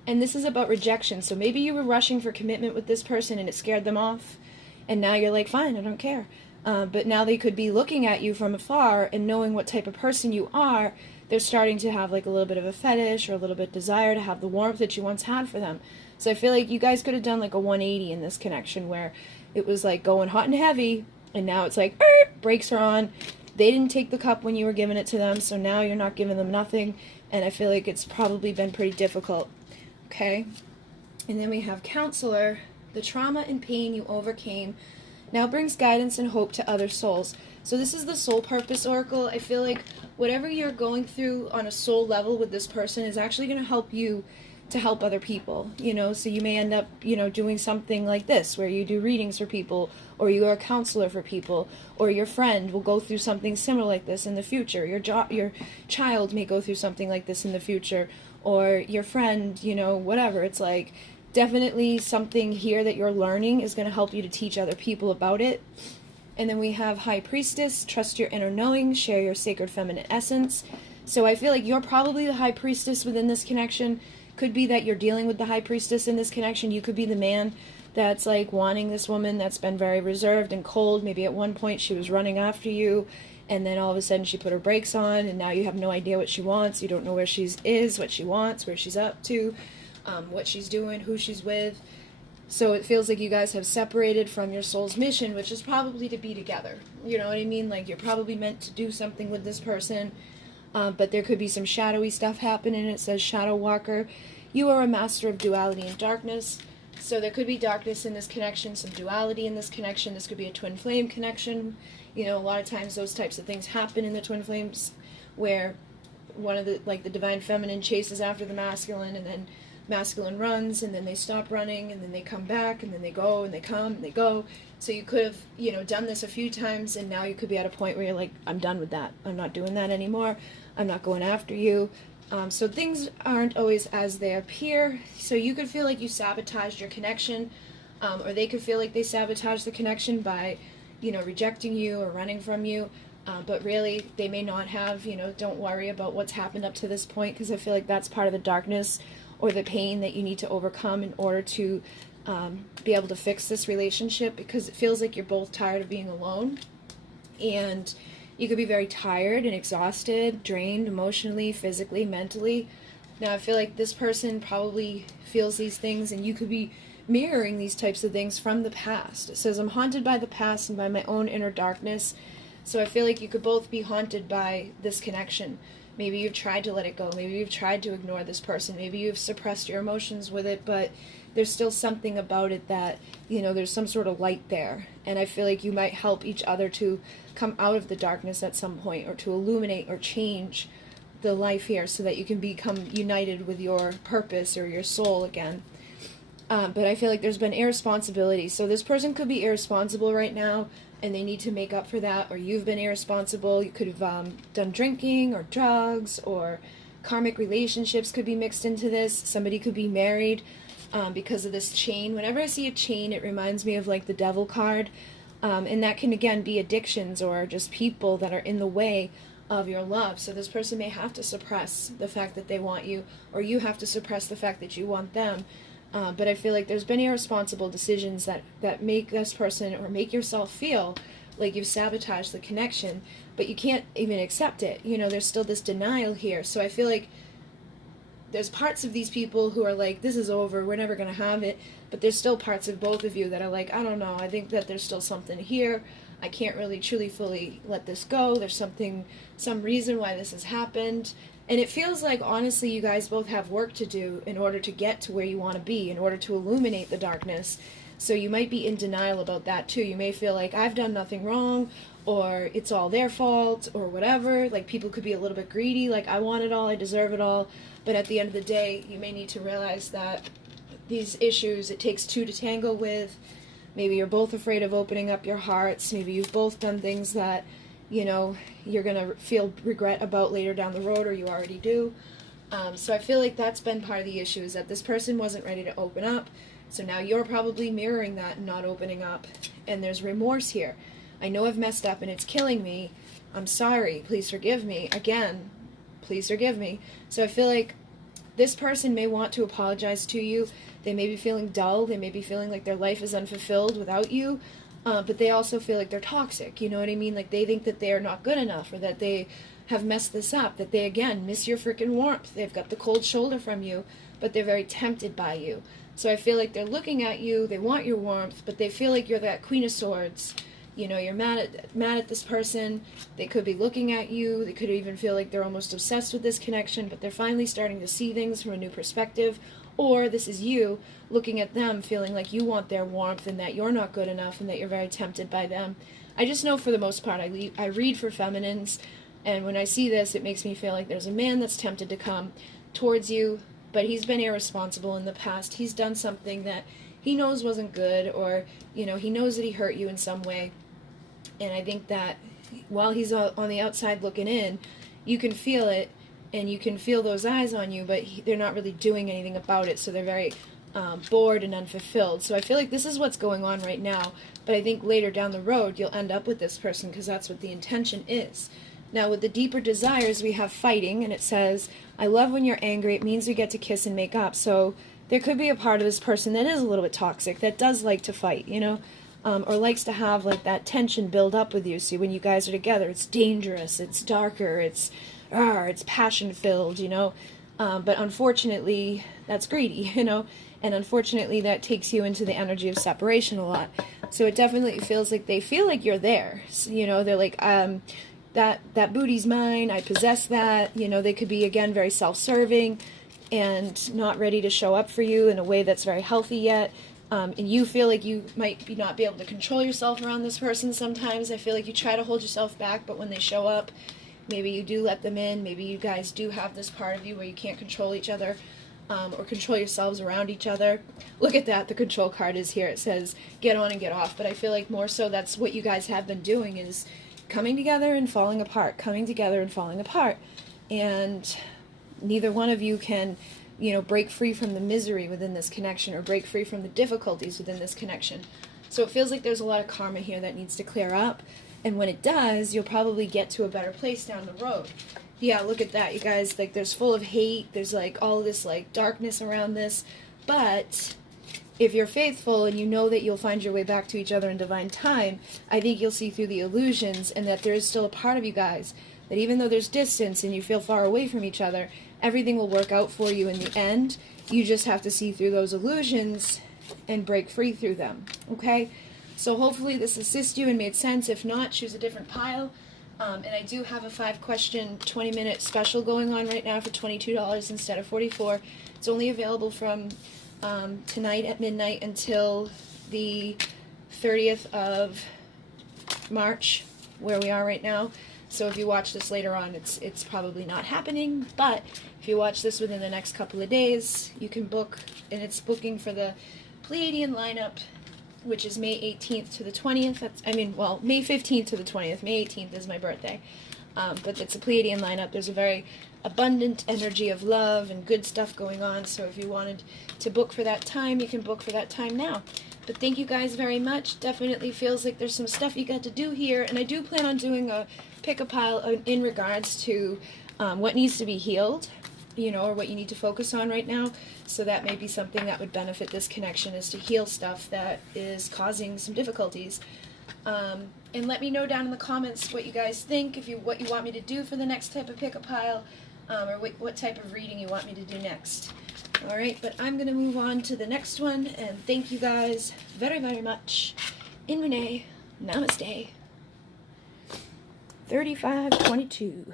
and this is about rejection. So maybe you were rushing for commitment with this person and it scared them off, and now you're like, fine, I don't care. But now they could be looking at you from afar and knowing what type of person you are. They're starting to have like a little bit of a fetish or a little bit of desire to have the warmth that you once had for them. So I feel like you guys could have done like a 180 in this connection, where it was like going hot and heavy, and now it's like, brakes are on. They didn't take the cup when you were giving it to them, so now you're not giving them nothing, and I feel like it's probably been pretty difficult. Okay? And then we have Counselor. The trauma and pain you overcame now brings guidance and hope to other souls. So this is the Soul Purpose Oracle. I feel like whatever you're going through on a soul level with this person is actually going to help you to help other people, you know. So you may end up, you know, doing something like this, where you do readings for people, or you are a counselor for people, or your friend will go through something similar like this in the future. Your child may go through something like this in the future, or your friend, you know, whatever. It's like definitely something here that you're learning is going to help you to teach other people about it. And then we have High Priestess. Trust your inner knowing, share your sacred feminine essence. So I feel like you're probably the High Priestess within this connection. Could be that you're dealing with the High Priestess in this connection. You could be the man that's like wanting this woman that's been very reserved and cold. Maybe at one point she was running after you, and then all of a sudden she put her brakes on, and now you have no idea what she wants. You don't know where she is, what she wants, where she's up to, what she's doing, who she's with. So it feels like you guys have separated from your soul's mission, which is probably to be together. You know what I mean? Like you're probably meant to do something with this person. But there could be some shadowy stuff happening. It says Shadow Walker. You are a master of duality and darkness. So there could be darkness in this connection, some duality in this connection. This could be a twin flame connection. You know, a lot of times those types of things happen in the twin flames, where one of the, like the divine feminine chases after the masculine, and then masculine runs, and then they stop running, and then they come back, and then they go, and they come, and they go. So you could have, you know, done this a few times, and now you could be at a point where you're like, I'm done with that. I'm not doing that anymore. I'm not going after you. So things aren't always as they appear. So you could feel like you sabotaged your connection, or they could feel like they sabotaged the connection by, you know, rejecting you or running from you. But really, they may not have. You know, don't worry about what's happened up to this point, because I feel like that's part of the darkness or the pain that you need to overcome in order to be able to fix this relationship, because it feels like you're both tired of being alone, and you could be very tired and exhausted, drained emotionally, physically, mentally. Now I feel like this person probably feels these things, and you could be mirroring these types of things from the past. It says, I'm haunted by the past and by my own inner darkness. So I feel like you could both be haunted by this connection. Maybe you've tried to let it go. Maybe you've tried to ignore this person. Maybe you've suppressed your emotions with it, but there's still something about it that, you know, there's some sort of light there. And I feel like you might help each other to come out of the darkness at some point, or to illuminate or change the life here so that you can become united with your purpose or your soul again. But I feel like there's been irresponsibility. So this person could be irresponsible right now, and they need to make up for that, or you've been irresponsible. You could have done drinking or drugs, or Karmic relationships could be mixed into this. Somebody could be married because of this chain. Whenever I see a chain, it reminds me of like the Devil card. And that can, again, be addictions or just people that are in the way of your love. So this person may have to suppress the fact that they want you, or you have to suppress the fact that you want them. But I feel like there's been irresponsible decisions that make this person or make yourself feel like you've sabotaged the connection, but you can't even accept it. You know, there's still this denial here. So I feel like there's parts of these people who are like, this is over, we're never going to have it. But there's still parts of both of you that are like, I don't know, I think that there's still something here. I can't really truly fully let this go. There's some reason why this has happened. And it feels like, honestly, you guys both have work to do in order to get to where you want to be, in order to illuminate the darkness. So you might be in denial about that too. You may feel like, I've done nothing wrong, or it's all their fault, or whatever. Like, people could be a little bit greedy, like, I want it all, I deserve it all. But at the end of the day, you may need to realize that these issues, it takes two to tango with. Maybe you're both afraid of opening up your hearts. Maybe you've both done things that, you know, you're going to feel regret about later down the road, or you already do. So I feel like that's been part of the issue, is that this person wasn't ready to open up. So now you're probably mirroring that and not opening up. And there's remorse here. I know I've messed up and it's killing me. I'm sorry. Please forgive me. Again, please forgive me. So I feel like this person may want to apologize to you. They may be feeling dull. They may be feeling like their life is unfulfilled without you. But they also feel like they're toxic. You know what I mean? Like, they think that they're not good enough, or that they have messed this up, that they, again, miss your freaking warmth. They've got the cold shoulder from you, but they're very tempted by you. So I feel like they're looking at you, they want your warmth, but they feel like you're that Queen of Swords. You know, you're mad at this person. They could be looking at you. They could even feel like they're almost obsessed with this connection, but they're finally starting to see things from a new perspective. Or this is you looking at them, feeling like you want their warmth and that you're not good enough and that you're very tempted by them. I just know, for the most part, I read for feminines, and when I see this, it makes me feel like there's a man that's tempted to come towards you, but he's been irresponsible in the past. He's done something that he knows wasn't good, or, you know, he knows that he hurt you in some way. And I think that while he's on the outside looking in, you can feel it, and you can feel those eyes on you, but they're not really doing anything about it, so they're very bored and unfulfilled. So I feel like this is what's going on right now, but I think later down the road you'll end up with this person, because that's what the intention is. Now, with the deeper desires, we have fighting, and it says, I love when you're angry. It means we get to kiss and make up. So there could be a part of this person that is a little bit toxic, that does like to fight, you know, or likes to have like that tension build up with you. See, when you guys are together, it's dangerous, it's darker, it's passion filled, you know. But unfortunately, that's greedy, you know, and unfortunately that takes you into the energy of separation a lot. So it definitely feels like they feel like you're there. So, you know, they're like, that booty's mine, I possess that. You know, they could be, again, very self-serving and not ready to show up for you in a way that's very healthy yet. And you feel like you might not be able to control yourself around this person sometimes. I feel like you try to hold yourself back, but when they show up, maybe you do let them in. Maybe you guys do have this part of you where you can't control each other, or control yourselves around each other. Look at that, the control card is here. It says get on and get off, but I feel like more so that's what you guys have been doing, is coming together and falling apart, coming together and falling apart. And neither one of you can, you know, break free from the misery within this connection, or break free from the difficulties within this connection. So it feels like there's a lot of karma here that needs to clear up. And when it does, you'll probably get to a better place down the road. Yeah, look at that, you guys. Like, there's full of hate. There's, like, all this, like, darkness around this. But if you're faithful and you know that you'll find your way back to each other in divine time, I think you'll see through the illusions, and that there is still a part of you guys that, even though there's distance and you feel far away from each other, everything will work out for you in the end. You just have to see through those illusions and break free through them, okay? So hopefully this assists you and made sense. If not, choose a different pile. And I do have a 5-question, 20-minute special going on right now for $22 instead of $44. It's only available from tonight at midnight until the 30th of March, where we are right now. So if you watch this later on, it's probably not happening. But if you watch this within the next couple of days, you can book, and it's booking for the Pleiadian Lineup, which is May 18th to the 20th. May 15th to the 20th. May 18th is my birthday. But it's a Pleiadian lineup. There's a very abundant energy of love and good stuff going on. So if you wanted to book for that time, you can book for that time now. But thank you guys very much. Definitely feels like there's some stuff you got to do here. And I do plan on doing a pick-a-pile in regards to what needs to be healed, you know, or what you need to focus on right now. So that may be something that would benefit this connection, is to heal stuff that is causing some difficulties. And let me know down in the comments what you guys think, what you want me to do for the next type of pick-a-pile, or what type of reading you want me to do next. Alright, but I'm going to move on to the next one, and thank you guys very, very much. In Renee, namaste. 3522.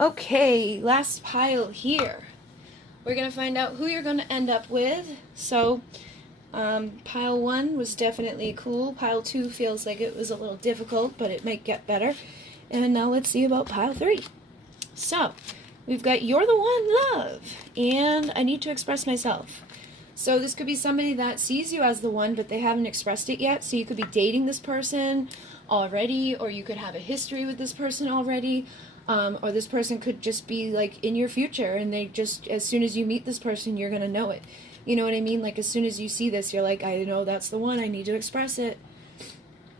Okay, last pile here. We're going to find out who you're going to end up with. So, pile 1 was definitely cool. Pile 2 feels like it was a little difficult, but it might get better. And now let's see about pile 3. So, we've got You're the One, Love, and I Need to Express Myself. So this could be somebody that sees you as the one, but they haven't expressed it yet. So you could be dating this person already, or you could have a history with this person already, or this person could just be like in your future, and they just, as soon as you meet this person, you're going to know it. You know what I mean? Like as soon as you see this, you're like, I know that's the one, I need to express it.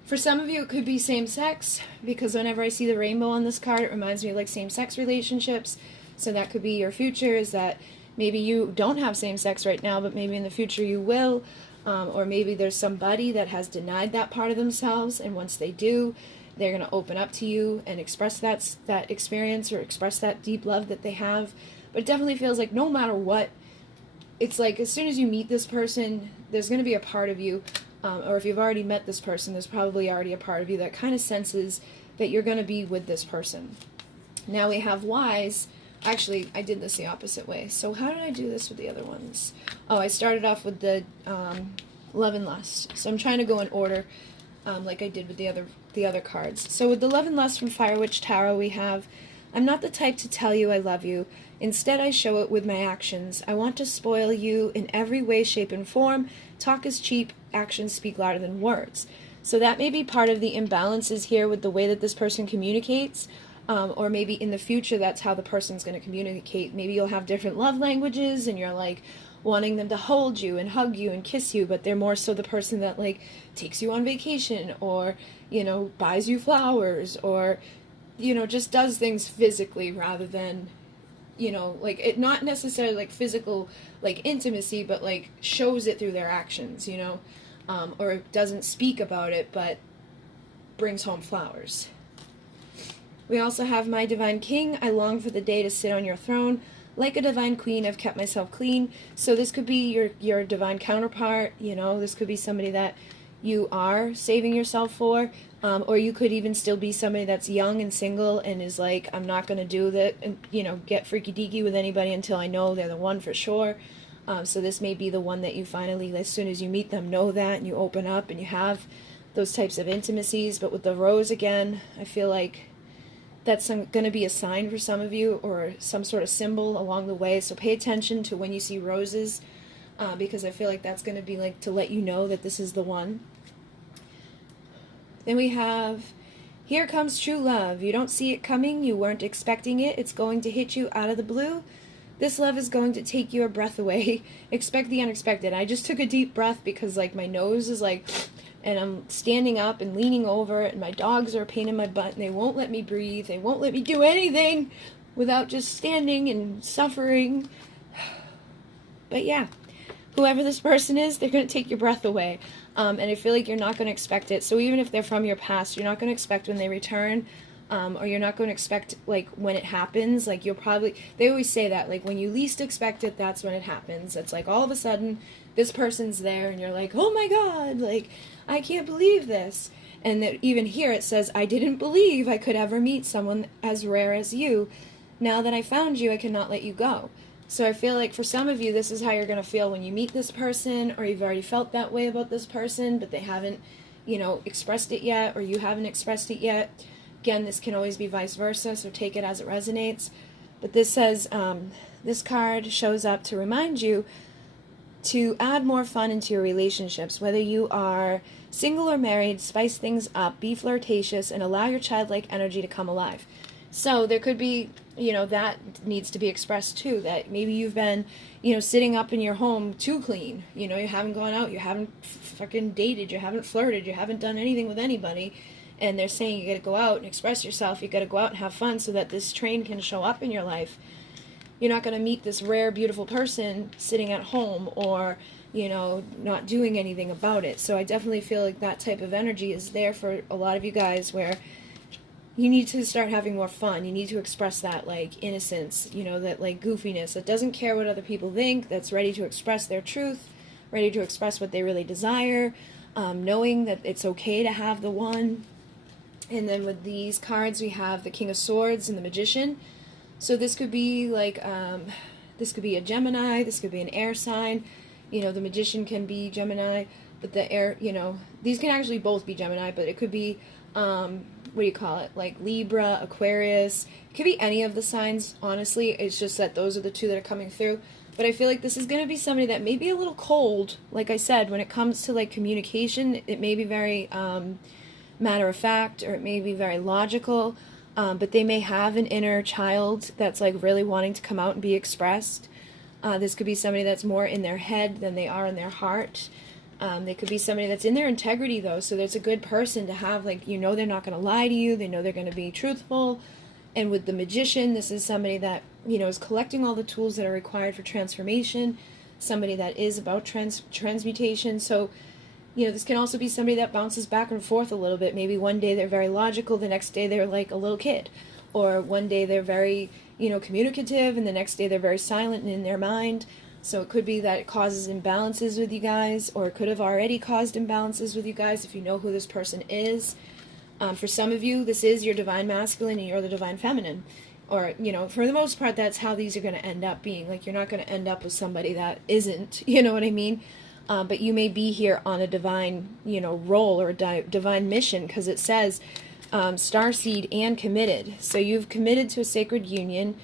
For some of you, it could be same-sex, because whenever I see the rainbow on this card, it reminds me of like same-sex relationships. So that could be your future, is that maybe you don't have same-sex right now, but maybe in the future you will. Or maybe there's somebody that has denied that part of themselves, and once they do, they're going to open up to you and express that experience, or express that deep love that they have. But it definitely feels like no matter what, it's like as soon as you meet this person, there's going to be a part of you, or if you've already met this person, there's probably already a part of you that kind of senses that you're going to be with this person. Now we have Wise. Actually, I did this the opposite way. So how did I do this with the other ones? Oh, I started off with the Love and Lust. So I'm trying to go in order, like I did with the other cards. So with the Love and Lust from Fire Witch Tarot, we have, I'm not the type to tell you I love you. Instead, I show it with my actions. I want to spoil you in every way, shape, and form. Talk is cheap. Actions speak louder than words. So that may be part of the imbalances here with the way that this person communicates. Or maybe in the future, that's how the person's going to communicate. Maybe you'll have different love languages, and you're like wanting them to hold you and hug you and kiss you, but they're more so the person that like takes you on vacation, or, you know, buys you flowers, or, you know, just does things physically rather than, you know, like it, not necessarily like physical, like intimacy, but like shows it through their actions, you know, or doesn't speak about it, but brings home flowers. We also have My Divine King. I long for the day to sit on your throne. Like a divine queen, I've kept myself clean. So this could be your divine counterpart, you know. This could be somebody that you are saving yourself for. Or you could even still be somebody that's young and single and is like, I'm not going to do that, and, you know, get freaky-deaky with anybody until I know they're the one for sure. So this may be the one that you finally, as soon as you meet them, know that, and you open up and you have those types of intimacies. But with the Rose again, I feel like that's going to be a sign for some of you, or some sort of symbol along the way. So pay attention to when you see roses, because I feel like that's going to be like to let you know that this is the one. Then we have, Here Comes True Love. You don't see it coming. You weren't expecting it. It's going to hit you out of the blue. This love is going to take your breath away. Expect the unexpected. I just took a deep breath because like my nose is like, and I'm standing up and leaning over, and my dogs are a pain in my butt, and they won't let me breathe. They won't let me do anything without just standing and suffering. But yeah, whoever this person is, they're going to take your breath away. And I feel like you're not going to expect it. So even if they're from your past, you're not going to expect when they return, or you're not going to expect, like, when it happens. Like, you'll probably, they always say that, like, when you least expect it, that's when it happens. It's like, all of a sudden, this person's there, and you're like, oh my god, like, I can't believe this. And that even here it says, I didn't believe I could ever meet someone as rare as you. Now that I found you, I cannot let you go. So I feel like for some of you, this is how you're going to feel when you meet this person, or you've already felt that way about this person, but they haven't, you know, expressed it yet, or you haven't expressed it yet. Again, this can always be vice versa, so take it as it resonates. But this says, this card shows up to remind you to add more fun into your relationships. Whether you are single or married, spice things up, be flirtatious, and allow your childlike energy to come alive. So there could be, that needs to be expressed too, that maybe you've been, sitting up in your home too clean. You haven't gone out, you haven't fucking dated, you haven't flirted, you haven't done anything with anybody. And they're saying you got to go out and express yourself, you got to go out and have fun so that this train can show up in your life. You're not going to meet this rare, beautiful person sitting at home or, not doing anything about it. So I definitely feel like that type of energy is there for a lot of you guys, where you need to start having more fun. You need to express that, like, innocence, that, like, goofiness, that doesn't care what other people think, that's ready to express their truth, ready to express what they really desire, knowing that it's okay to have the one. And then with these cards, we have the King of Swords and the Magician. So this could be, like, this could be a Gemini, this could be an air sign. The Magician can be Gemini, but the air, these can actually both be Gemini, but it could be, what do you call it, like Libra, Aquarius. It could be any of the signs, honestly. It's just that those are the two that are coming through. But I feel like this is going to be somebody that may be a little cold. Like I said, when it comes to, like, communication, it may be very matter of fact, or it may be very logical, but they may have an inner child that's, like, really wanting to come out and be expressed. This could be somebody that's more in their head than they are in their heart. They could be somebody that's in their integrity, though, so there's a good person to have, like, they're not going to lie to you, they know they're going to be truthful. And with the Magician, this is somebody that, is collecting all the tools that are required for transformation, somebody that is about transmutation. So, this can also be somebody that bounces back and forth a little bit. Maybe one day they're very logical, the next day they're like a little kid. Or one day they're very, communicative, and the next day they're very silent and in their mind. So it could be that it causes imbalances with you guys, or it could have already caused imbalances with you guys if you know who this person is. For some of you, this is your divine masculine and you're the divine feminine. Or, for the most part, that's how these are going to end up being. Like, you're not going to end up with somebody that isn't, you know what I mean? But you may be here on a divine, role or a divine mission, because it says Starseed and committed. So you've committed to a sacred union,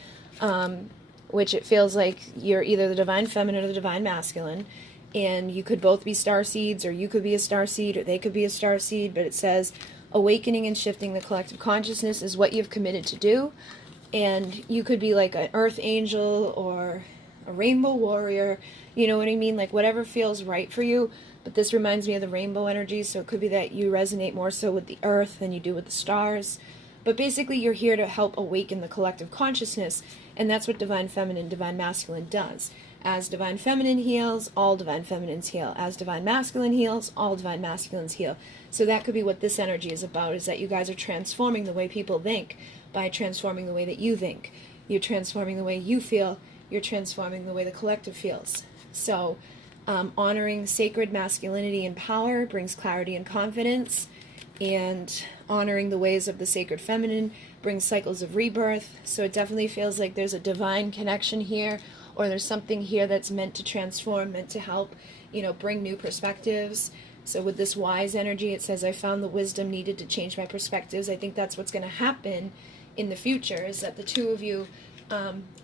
which it feels like you're either the divine feminine or the divine masculine, and you could both be starseeds, or you could be a starseed, or they could be a starseed, but it says awakening and shifting the collective consciousness is what you've committed to do. And you could be like an earth angel or a rainbow warrior, you know what I mean? Like, whatever feels right for you. But this reminds me of the rainbow energy, so it could be that you resonate more so with the earth than you do with the stars. But basically, you're here to help awaken the collective consciousness, and that's what divine feminine, divine masculine does. As divine feminine heals, all divine feminines heal. As divine masculine heals, all divine masculines heal. So that could be what this energy is about, is that you guys are transforming the way people think by transforming the way that you think. You're transforming the way you feel. You're transforming the way the collective feels. So honoring sacred masculinity and power brings clarity and confidence, and honoring the ways of the sacred feminine brings cycles of rebirth. So it definitely feels like there's a divine connection here, or there's something here that's meant to transform, meant to help, bring new perspectives. So with this wise energy, it says, I found the wisdom needed to change my perspectives. I think that's what's going to happen in the future, is that the two of you,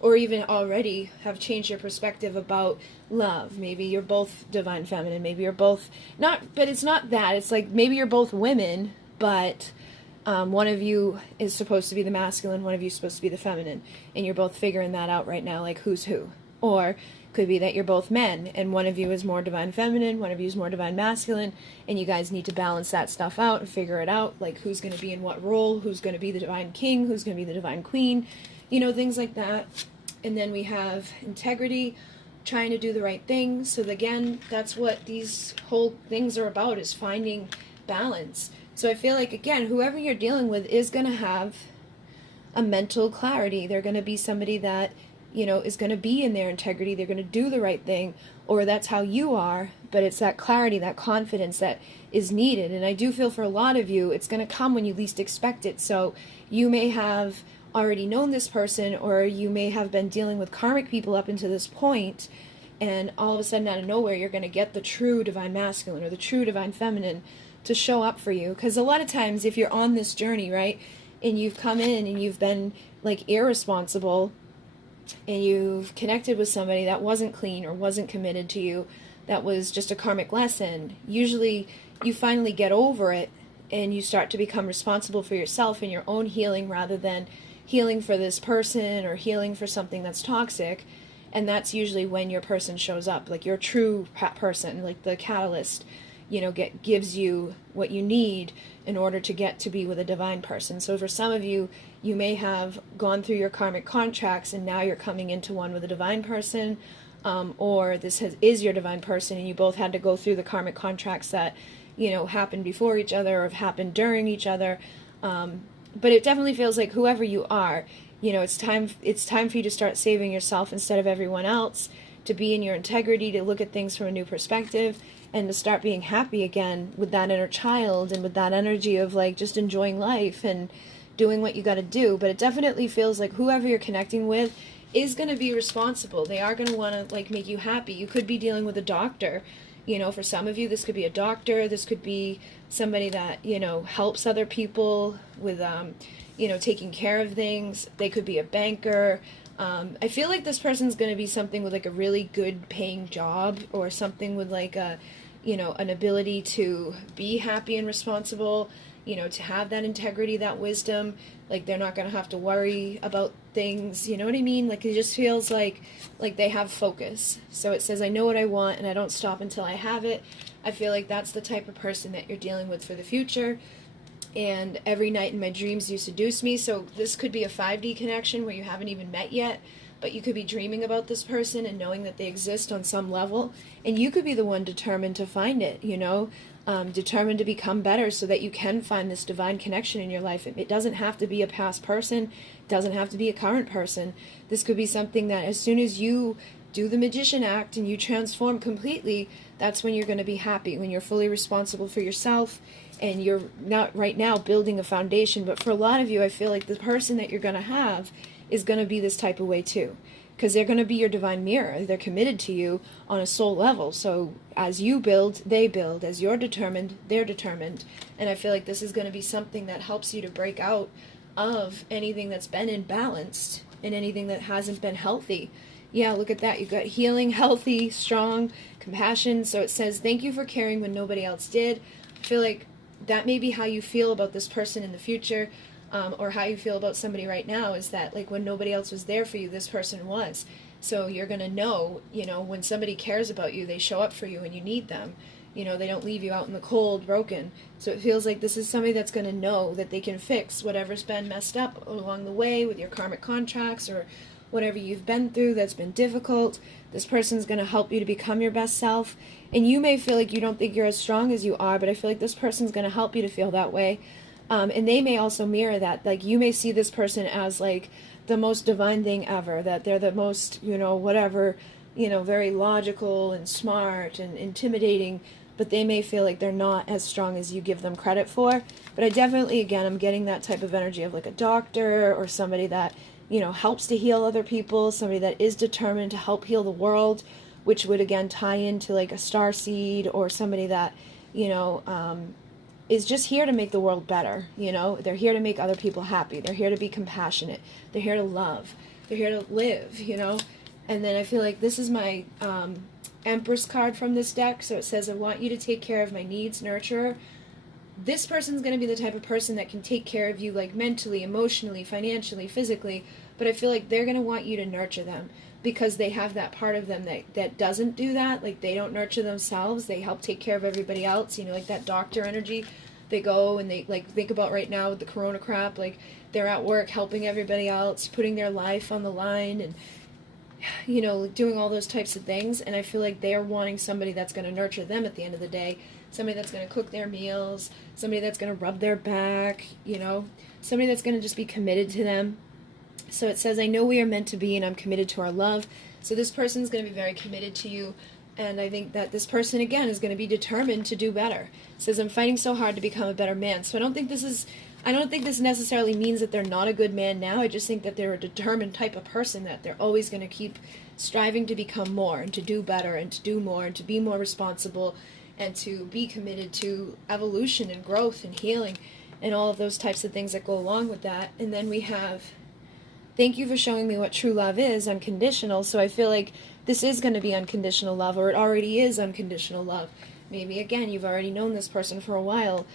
or even already, have changed your perspective about love. Maybe you're both divine feminine, maybe you're both not, but it's not that. It's like maybe you're both women, but one of you is supposed to be the masculine, one of you is supposed to be the feminine, and you're both figuring that out right now, like who's who. Or could be that you're both men, and one of you is more divine feminine, one of you is more divine masculine, and you guys need to balance that stuff out and figure it out, like who's going to be in what role, who's going to be the divine king, who's going to be the divine queen, things like that. And then we have integrity, trying to do the right thing. So again, that's what these whole things are about, is finding balance. So I feel like, again, whoever you're dealing with is going to have a mental clarity. They're going to be somebody that, is going to be in their integrity. They're going to do the right thing, or that's how you are. But it's that clarity, that confidence that is needed. And I do feel for a lot of you, it's going to come when you least expect it. So you may have already known this person, or you may have been dealing with karmic people up until this point, and all of a sudden out of nowhere you're going to get the true divine masculine or the true divine feminine to show up for you. Because a lot of times, if you're on this journey, right, and you've come in and you've been like irresponsible, and you've connected with somebody that wasn't clean or wasn't committed to you, that was just a karmic lesson, usually you finally get over it and you start to become responsible for yourself and your own healing, rather than healing for this person or healing for something that's toxic. And that's usually when your person shows up, like your true person, like the catalyst, you know, gives you what you need in order to get to be with a divine person. So for some of you, you may have gone through your karmic contracts and now you're coming into one with a divine person, or this is your divine person and you both had to go through the karmic contracts that, you know, happened before each other or have happened during each other. But it definitely feels like whoever you are, you know, it's time for you to start saving yourself instead of everyone else, to be in your integrity, to look at things from a new perspective, and to start being happy again with that inner child and with that energy of like just enjoying life and doing what you got to do. But it definitely feels like whoever you're connecting with is going to be responsible. They are going to want to like make you happy. You could be dealing with a doctor. You know, for some of you, this could be a doctor. This could be somebody that, you know, helps other people with, you know, taking care of things. They could be a banker. I feel like this person's going to be something with like a really good paying job, or something with like a, you know, an ability to be happy and responsible, you know, to have that integrity, that wisdom. Like they're not going to have to worry about things, you know what I mean? Like it just feels like they have focus. So it says, I know what I want and I don't stop until I have it. I feel like that's the type of person that you're dealing with for the future. And every night in my dreams you seduce me. So this could be a 5D connection where you haven't even met yet, but you could be dreaming about this person and knowing that they exist on some level, and you could be the one determined to find it, you know, determined to become better so that you can find this divine connection in your life. It doesn't have to be a past person, it doesn't have to be a current person. This could be something that as soon as you do the magician act and you transform completely, that's when you're going to be happy, when you're fully responsible for yourself and you're not right now building a foundation. But for a lot of you, I feel like the person that you're going to have is going to be this type of way too, because they're going to be your divine mirror. They're committed to you on a soul level. So as you build, they build. As you're determined, they're determined. And I feel like this is going to be something that helps you to break out of anything that's been imbalanced and anything that hasn't been healthy. Yeah, look at that. You've got healing, healthy, strong, compassion. So it says, thank you for caring when nobody else did. I feel like that may be how you feel about this person in the future, or how you feel about somebody right now, is that like when nobody else was there for you, this person was. So you're going to know, you know, when somebody cares about you, they show up for you when you need them. You know, they don't leave you out in the cold, broken. So it feels like this is somebody that's going to know that they can fix whatever's been messed up along the way with your karmic contracts or whatever you've been through that's been difficult. This person's going to help you to become your best self. And you may feel like you don't think you're as strong as you are, but I feel like this person's going to help you to feel that way. And they may also mirror that. Like you may see this person as like the most divine thing ever, that they're the most, you know, whatever, you know, very logical and smart and intimidating, but they may feel like they're not as strong as you give them credit for. But I definitely, again, I'm getting that type of energy of like a doctor or somebody that, you know, helps to heal other people, somebody that is determined to help heal the world, which would again tie into like a starseed, or somebody that, you know, is just here to make the world better. You know, they're here to make other people happy. They're here to be compassionate. They're here to love. They're here to live, you know. And then I feel like this is my Empress card from this deck. So it says, I want you to take care of my needs, nurturer. This person's going to be the type of person that can take care of you like mentally, emotionally, financially, physically, but I feel like they're going to want you to nurture them because they have that part of them that doesn't do that. Like they don't nurture themselves. They help take care of everybody else, you know, like that doctor energy. They go and they like think about right now with the corona crap, like they're at work helping everybody else, putting their life on the line and, you know, doing all those types of things. And I feel like they're wanting somebody that's going to nurture them at the end of the day. Somebody that's going to cook their meals, somebody that's going to rub their back, you know, somebody that's going to just be committed to them. So it says, I know we are meant to be and I'm committed to our love. So this person's going to be very committed to you. And I think that this person, again, is going to be determined to do better. It says, I'm fighting so hard to become a better man. So I don't think this necessarily means that they're not a good man now. I just think that they're a determined type of person, that they're always going to keep striving to become more and to do better and to do more and to be more responsible and to be committed to evolution and growth and healing and all of those types of things that go along with that. And then we have, thank you for showing me what true love is, unconditional. So I feel like this is going to be unconditional love, or it already is unconditional love. Maybe, again, you've already known this person for a while,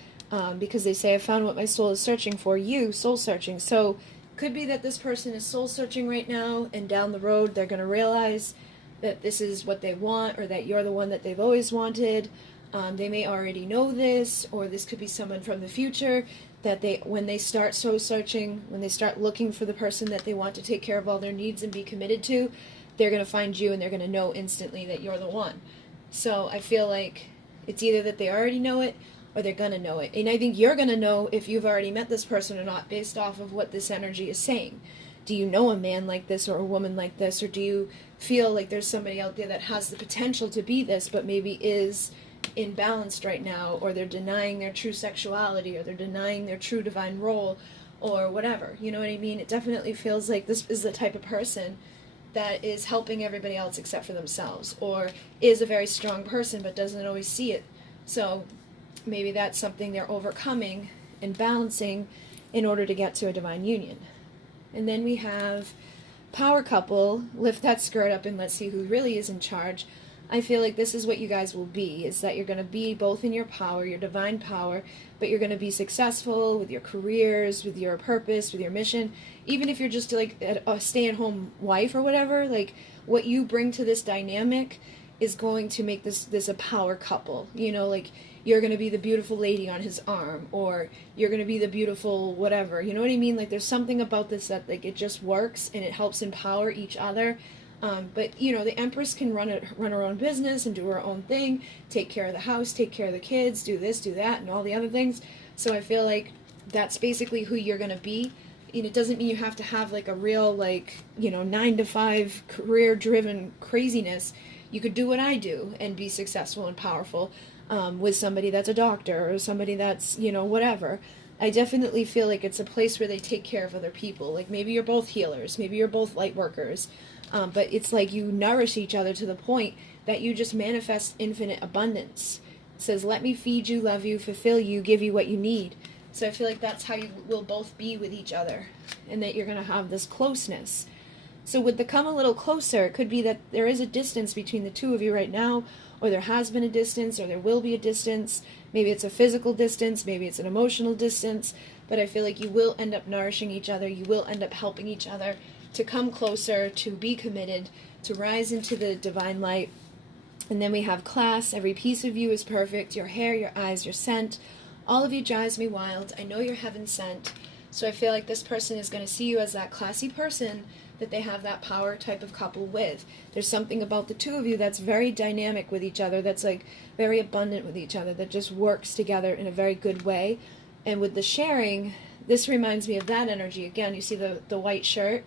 because they say, I found what my soul is searching for, you, soul searching. So Could be that this person is soul searching right now, and down the road they're going to realize that this is what they want, or that you're the one that they've always wanted. They may already know this, or this could be someone from the future that when they start soul searching, when they start looking for the person that they want to take care of all their needs and be committed to, they're going to find you and they're going to know instantly that you're the one. So I feel like it's either that they already know it or they're going to know it. And I think you're going to know if you've already met this person or not based off of what this energy is saying. Do you know a man like this or a woman like this, or do you feel like there's somebody out there that has the potential to be this but maybe is imbalanced right now, or they're denying their true sexuality, or they're denying their true divine role, or whatever, you know what I mean? It definitely feels like this is the type of person that is helping everybody else except for themselves, or is a very strong person but doesn't always see it. So maybe that's something they're overcoming and balancing in order to get to a divine union. And then we have power couple. Lift that skirt up and let's see who really is in charge. I feel like this is what you guys will be, is that you're going to be both in your power, your divine power, but you're going to be successful with your careers, with your purpose, with your mission. Even if you're just like a stay-at-home wife or whatever, like what you bring to this dynamic is going to make this a power couple. You know, like you're going to be the beautiful lady on his arm, or you're going to be the beautiful whatever. You know what I mean? Like there's something about this that like it just works and it helps empower each other. But, you know, the Empress can run her own business and do her own thing, take care of the house, take care of the kids, do this, do that, and all the other things. So I feel like that's basically who you're going to be. And it doesn't mean you have to have, like, a real, like, you know, 9-to-5 career-driven craziness. You could do what I do and be successful and powerful with somebody that's a doctor or somebody that's, you know, whatever. I definitely feel like it's a place where they take care of other people. Like, maybe you're both healers. Maybe you're both light workers. But it's like you nourish each other to the point that you just manifest infinite abundance. It says, let me feed you, love you, fulfill you, give you what you need. So I feel like that's how you will both be with each other, and that you're going to have this closeness. So with the come a little closer, it could be that there is a distance between the two of you right now, or there has been a distance, or there will be a distance. Maybe it's a physical distance, maybe it's an emotional distance, but I feel like you will end up nourishing each other, you will end up helping each other to come closer, to be committed, to rise into the divine light. And then we have class. Every piece of you is perfect. Your hair, your eyes, your scent. All of you drives me wild. I know you're heaven sent. So I feel like this person is going to see you as that classy person that they have that power type of couple with. There's something about the two of you that's very dynamic with each other, that's like very abundant with each other, that just works together in a very good way. And with the sharing, this reminds me of that energy. Again, you see the white shirt?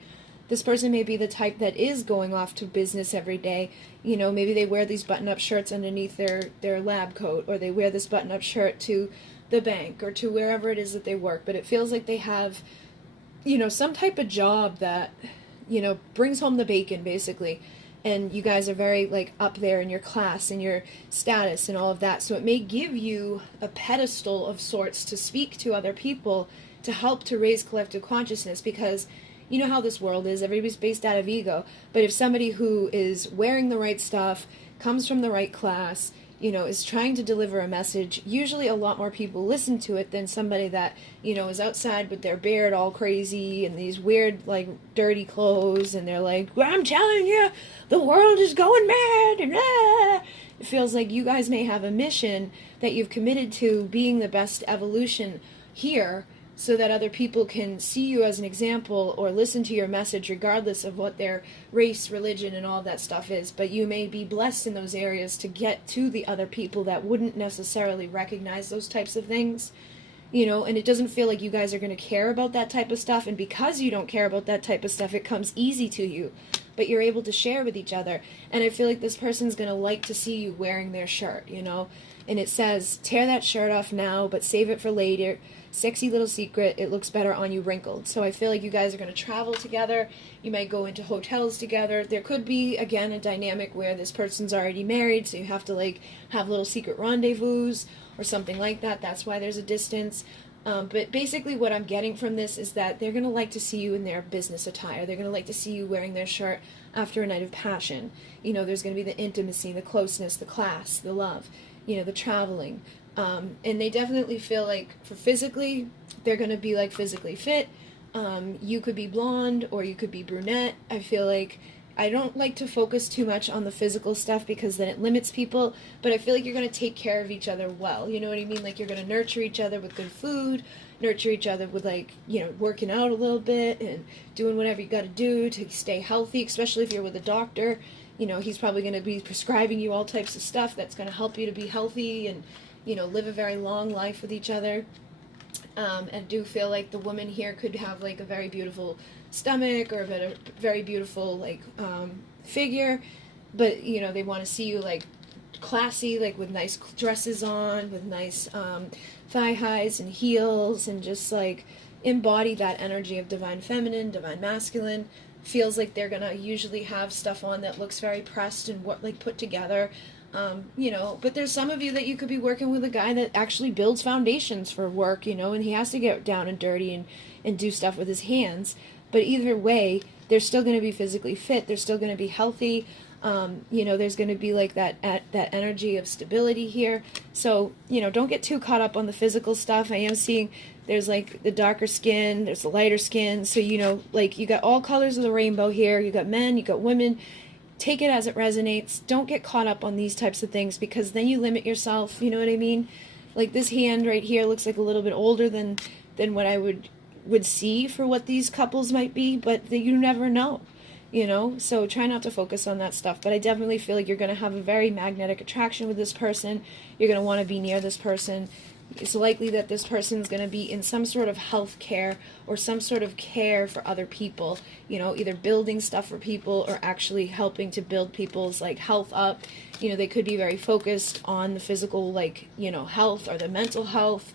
This person may be the type that is going off to business every day. You know, maybe they wear these button-up shirts underneath their lab coat, or they wear this button-up shirt to the bank or to wherever it is that they work. But it feels like they have, you know, some type of job that, you know, brings home the bacon, basically. And you guys are very, like, up there in your class and your status and all of that. So it may give you a pedestal of sorts to speak to other people to help to raise collective consciousness, because you know how this world is. Everybody's based out of ego. But if somebody who is wearing the right stuff, comes from the right class, you know, is trying to deliver a message, usually a lot more people listen to it than somebody that, you know, is outside with their beard all crazy and these weird, like, dirty clothes, and they're like, well, I'm telling you, the world is going mad, and It feels like you guys may have a mission that you've committed to being the best evolution here, so that other people can see you as an example or listen to your message regardless of what their race, religion, and all that stuff is. But you may be blessed in those areas to get to the other people that wouldn't necessarily recognize those types of things. You know, and it doesn't feel like you guys are going to care about that type of stuff. And because you don't care about that type of stuff, it comes easy to you. But you're able to share with each other. And I feel like this person's going to like to see you wearing their shirt, you know. And it says, tear that shirt off now, but save it for later. Sexy little secret, it looks better on you wrinkled. So I feel like you guys are going to travel together. You might go into hotels together. There could be, again, a dynamic where this person's already married, so you have to, like, have little secret rendezvous or something like that. That's why there's a distance. But basically what I'm getting from this is that they're going to like to see you in their business attire. They're going to like to see you wearing their shirt after a night of passion. You know, there's going to be the intimacy, the closeness, the class, the love, you know, the traveling. And they definitely feel like, for physically, they're going to be, like, physically fit. You could be blonde or you could be brunette. I feel like I don't like to focus too much on the physical stuff because then it limits people, but I feel like you're going to take care of each other well. You know what I mean? Like, you're going to nurture each other with good food, nurture each other with, like, you know, working out a little bit and doing whatever you got to do to stay healthy, especially if you're with a doctor. You know, he's probably going to be prescribing you all types of stuff that's going to help you to be healthy and, you know, live a very long life with each other. And do feel like the woman here could have, like, a very beautiful stomach or a very beautiful, like, figure, but, you know, they want to see you, like, classy, like, with nice dresses on, with nice thigh highs and heels, and just, like, embody that energy of divine feminine, divine masculine. Feels like they're gonna usually have stuff on that looks very pressed and like put together. You know, but there's some of you that you could be working with a guy that actually builds foundations for work, you know, and he has to get down and dirty and do stuff with his hands. But either way, they're still going to be physically fit. They're still going to be healthy. You know, there's going to be like that energy of stability here. So, you know, don't get too caught up on the physical stuff. I am seeing there's like the darker skin, there's the lighter skin. So, you know, like, you got all colors of the rainbow here. You got men, you got women. Take it as it resonates. Don't get caught up on these types of things because then you limit yourself. You know what I mean? Like, this hand right here looks like a little bit older than what I would see for what these couples might be, but you never know, you know? So try not to focus on that stuff. But I definitely feel like you're going to have a very magnetic attraction with this person. You're going to want to be near this person. It's likely that this person's going to be in some sort of health care or some sort of care for other people, you know, either building stuff for people or actually helping to build people's, like, health up. You know, they could be very focused on the physical, like, you know, health or the mental health,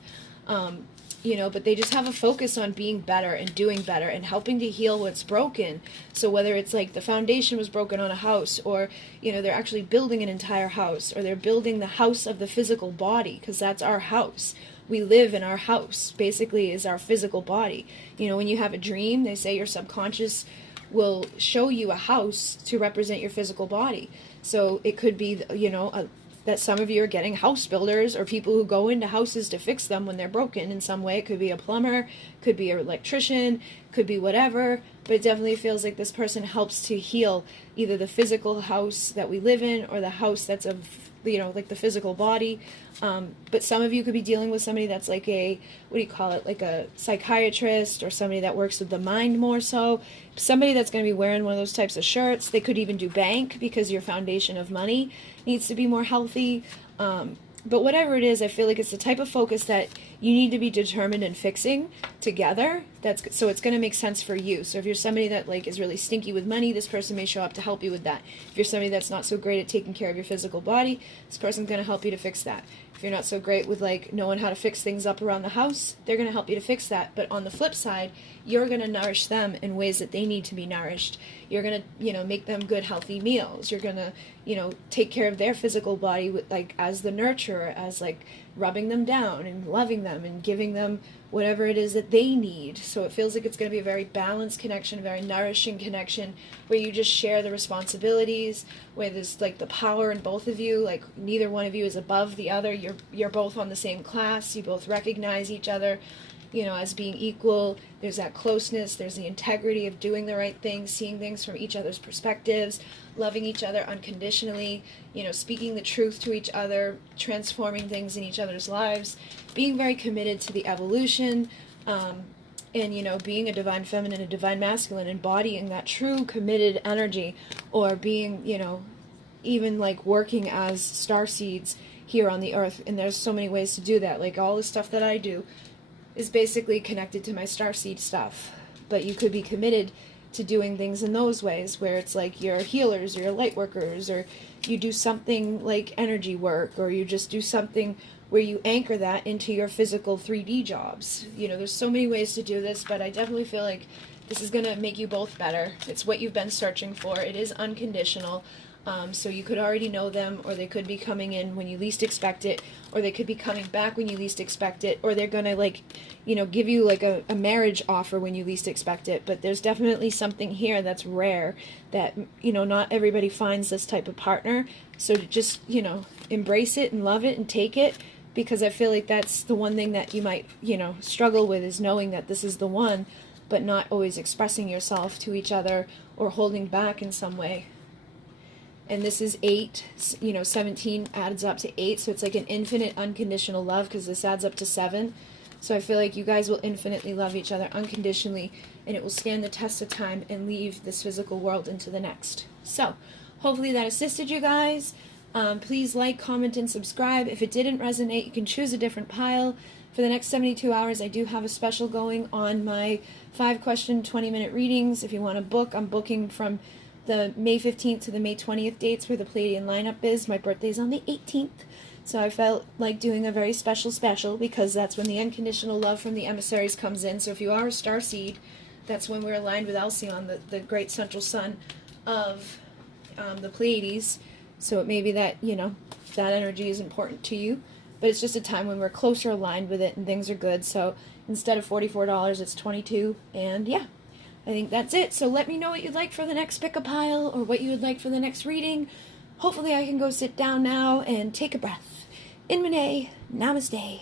you know, but they just have a focus on being better and doing better and helping to heal what's broken. So whether it's like the foundation was broken on a house, or, you know, they're actually building an entire house, or they're building the house of the physical body, because that's our house. We live in our house, basically, is our physical body. You know, when you have a dream, they say your subconscious will show you a house to represent your physical body. So it could be, you know, that some of you are getting house builders or people who go into houses to fix them when they're broken in some way. It could be a plumber, could be an electrician, could be whatever, but it definitely feels like this person helps to heal either the physical house that we live in or the house that's of, you know, like the physical body. But some of you could be dealing with somebody that's like a, what do you call it, like a psychiatrist or somebody that works with the mind more so. Somebody that's going to be wearing one of those types of shirts. They could even do bank because your foundation of money needs to be more healthy. But whatever it is, I feel like it's the type of focus that you need to be determined in fixing together. So it's going to make sense for you. So if you're somebody that, like, is really stinky with money, this person may show up to help you with that. If you're somebody that's not so great at taking care of your physical body, this person's going to help you to fix that. If you're not so great with, like, knowing how to fix things up around the house, they're going to help you to fix that. But on the flip side, you're going to nourish them in ways that they need to be nourished. You're going to, you know, make them good, healthy meals. You're going to, you know, take care of their physical body with, like, as the nurturer, as, like, rubbing them down and loving them and giving them whatever it is that they need. So it feels like it's going to be a very balanced connection, a very nourishing connection, where you just share the responsibilities, where there's, like, the power in both of you. Like, neither one of you is above the other. You're both on the same class. You both recognize each other, you know, as being equal. There's that closeness. There's the integrity of doing the right thing, seeing things from each other's perspectives, loving each other unconditionally, you know, speaking the truth to each other, transforming things in each other's lives, being very committed to the evolution, and, you know, being a divine feminine, a divine masculine, embodying that true committed energy, or being, you know, even, like, working as starseeds here on the earth. And there's so many ways to do that. Like, all the stuff that I do is basically connected to my starseed stuff. But you could be committed to doing things in those ways, where it's like you're healers or you're light workers, or you do something like energy work, or you just do something where you anchor that into your physical 3D jobs. You know, there's so many ways to do this, but I definitely feel like this is going to make you both better. It's what you've been searching for. It is unconditional. So you could already know them, or they could be coming in when you least expect it, or they could be coming back when you least expect it, or they're going to, like, you know, give you, like, a marriage offer when you least expect it. But there's definitely something here that's rare, that, you know, not everybody finds this type of partner. So to just, you know, embrace it and love it and take it, because I feel like that's the one thing that you might, you know, struggle with, is knowing that this is the one. but not always expressing yourself to each other or holding back in some way. And this is 8, 17 adds up to 8, so it's like an infinite unconditional love, because this adds up to 7. So I feel like you guys will infinitely love each other unconditionally, and it will stand the test of time and leave this physical world into the next. So hopefully that assisted you guys. Please like, comment, and subscribe. If it didn't resonate, you can choose a different pile. For the next 72 hours, I do have a special going on my 5-question, 20-minute readings. If you want to book, I'm booking from the May 15th to the May 20th dates where the Pleiadian Lineup is. My birthday's on the 18th. So I felt like doing a very special because that's when the unconditional love from the emissaries comes in. So if you are a starseed, that's when we're aligned with Alcyon, the great central sun of the Pleiades. So it may be that, that energy is important to you. But it's just a time when we're closer aligned with it and things are good. So instead of $44, it's $22. And yeah, I think that's it. So let me know what you'd like for the next pick-a-pile or what you would like for the next reading. Hopefully I can go sit down now and take a breath. In Namaste.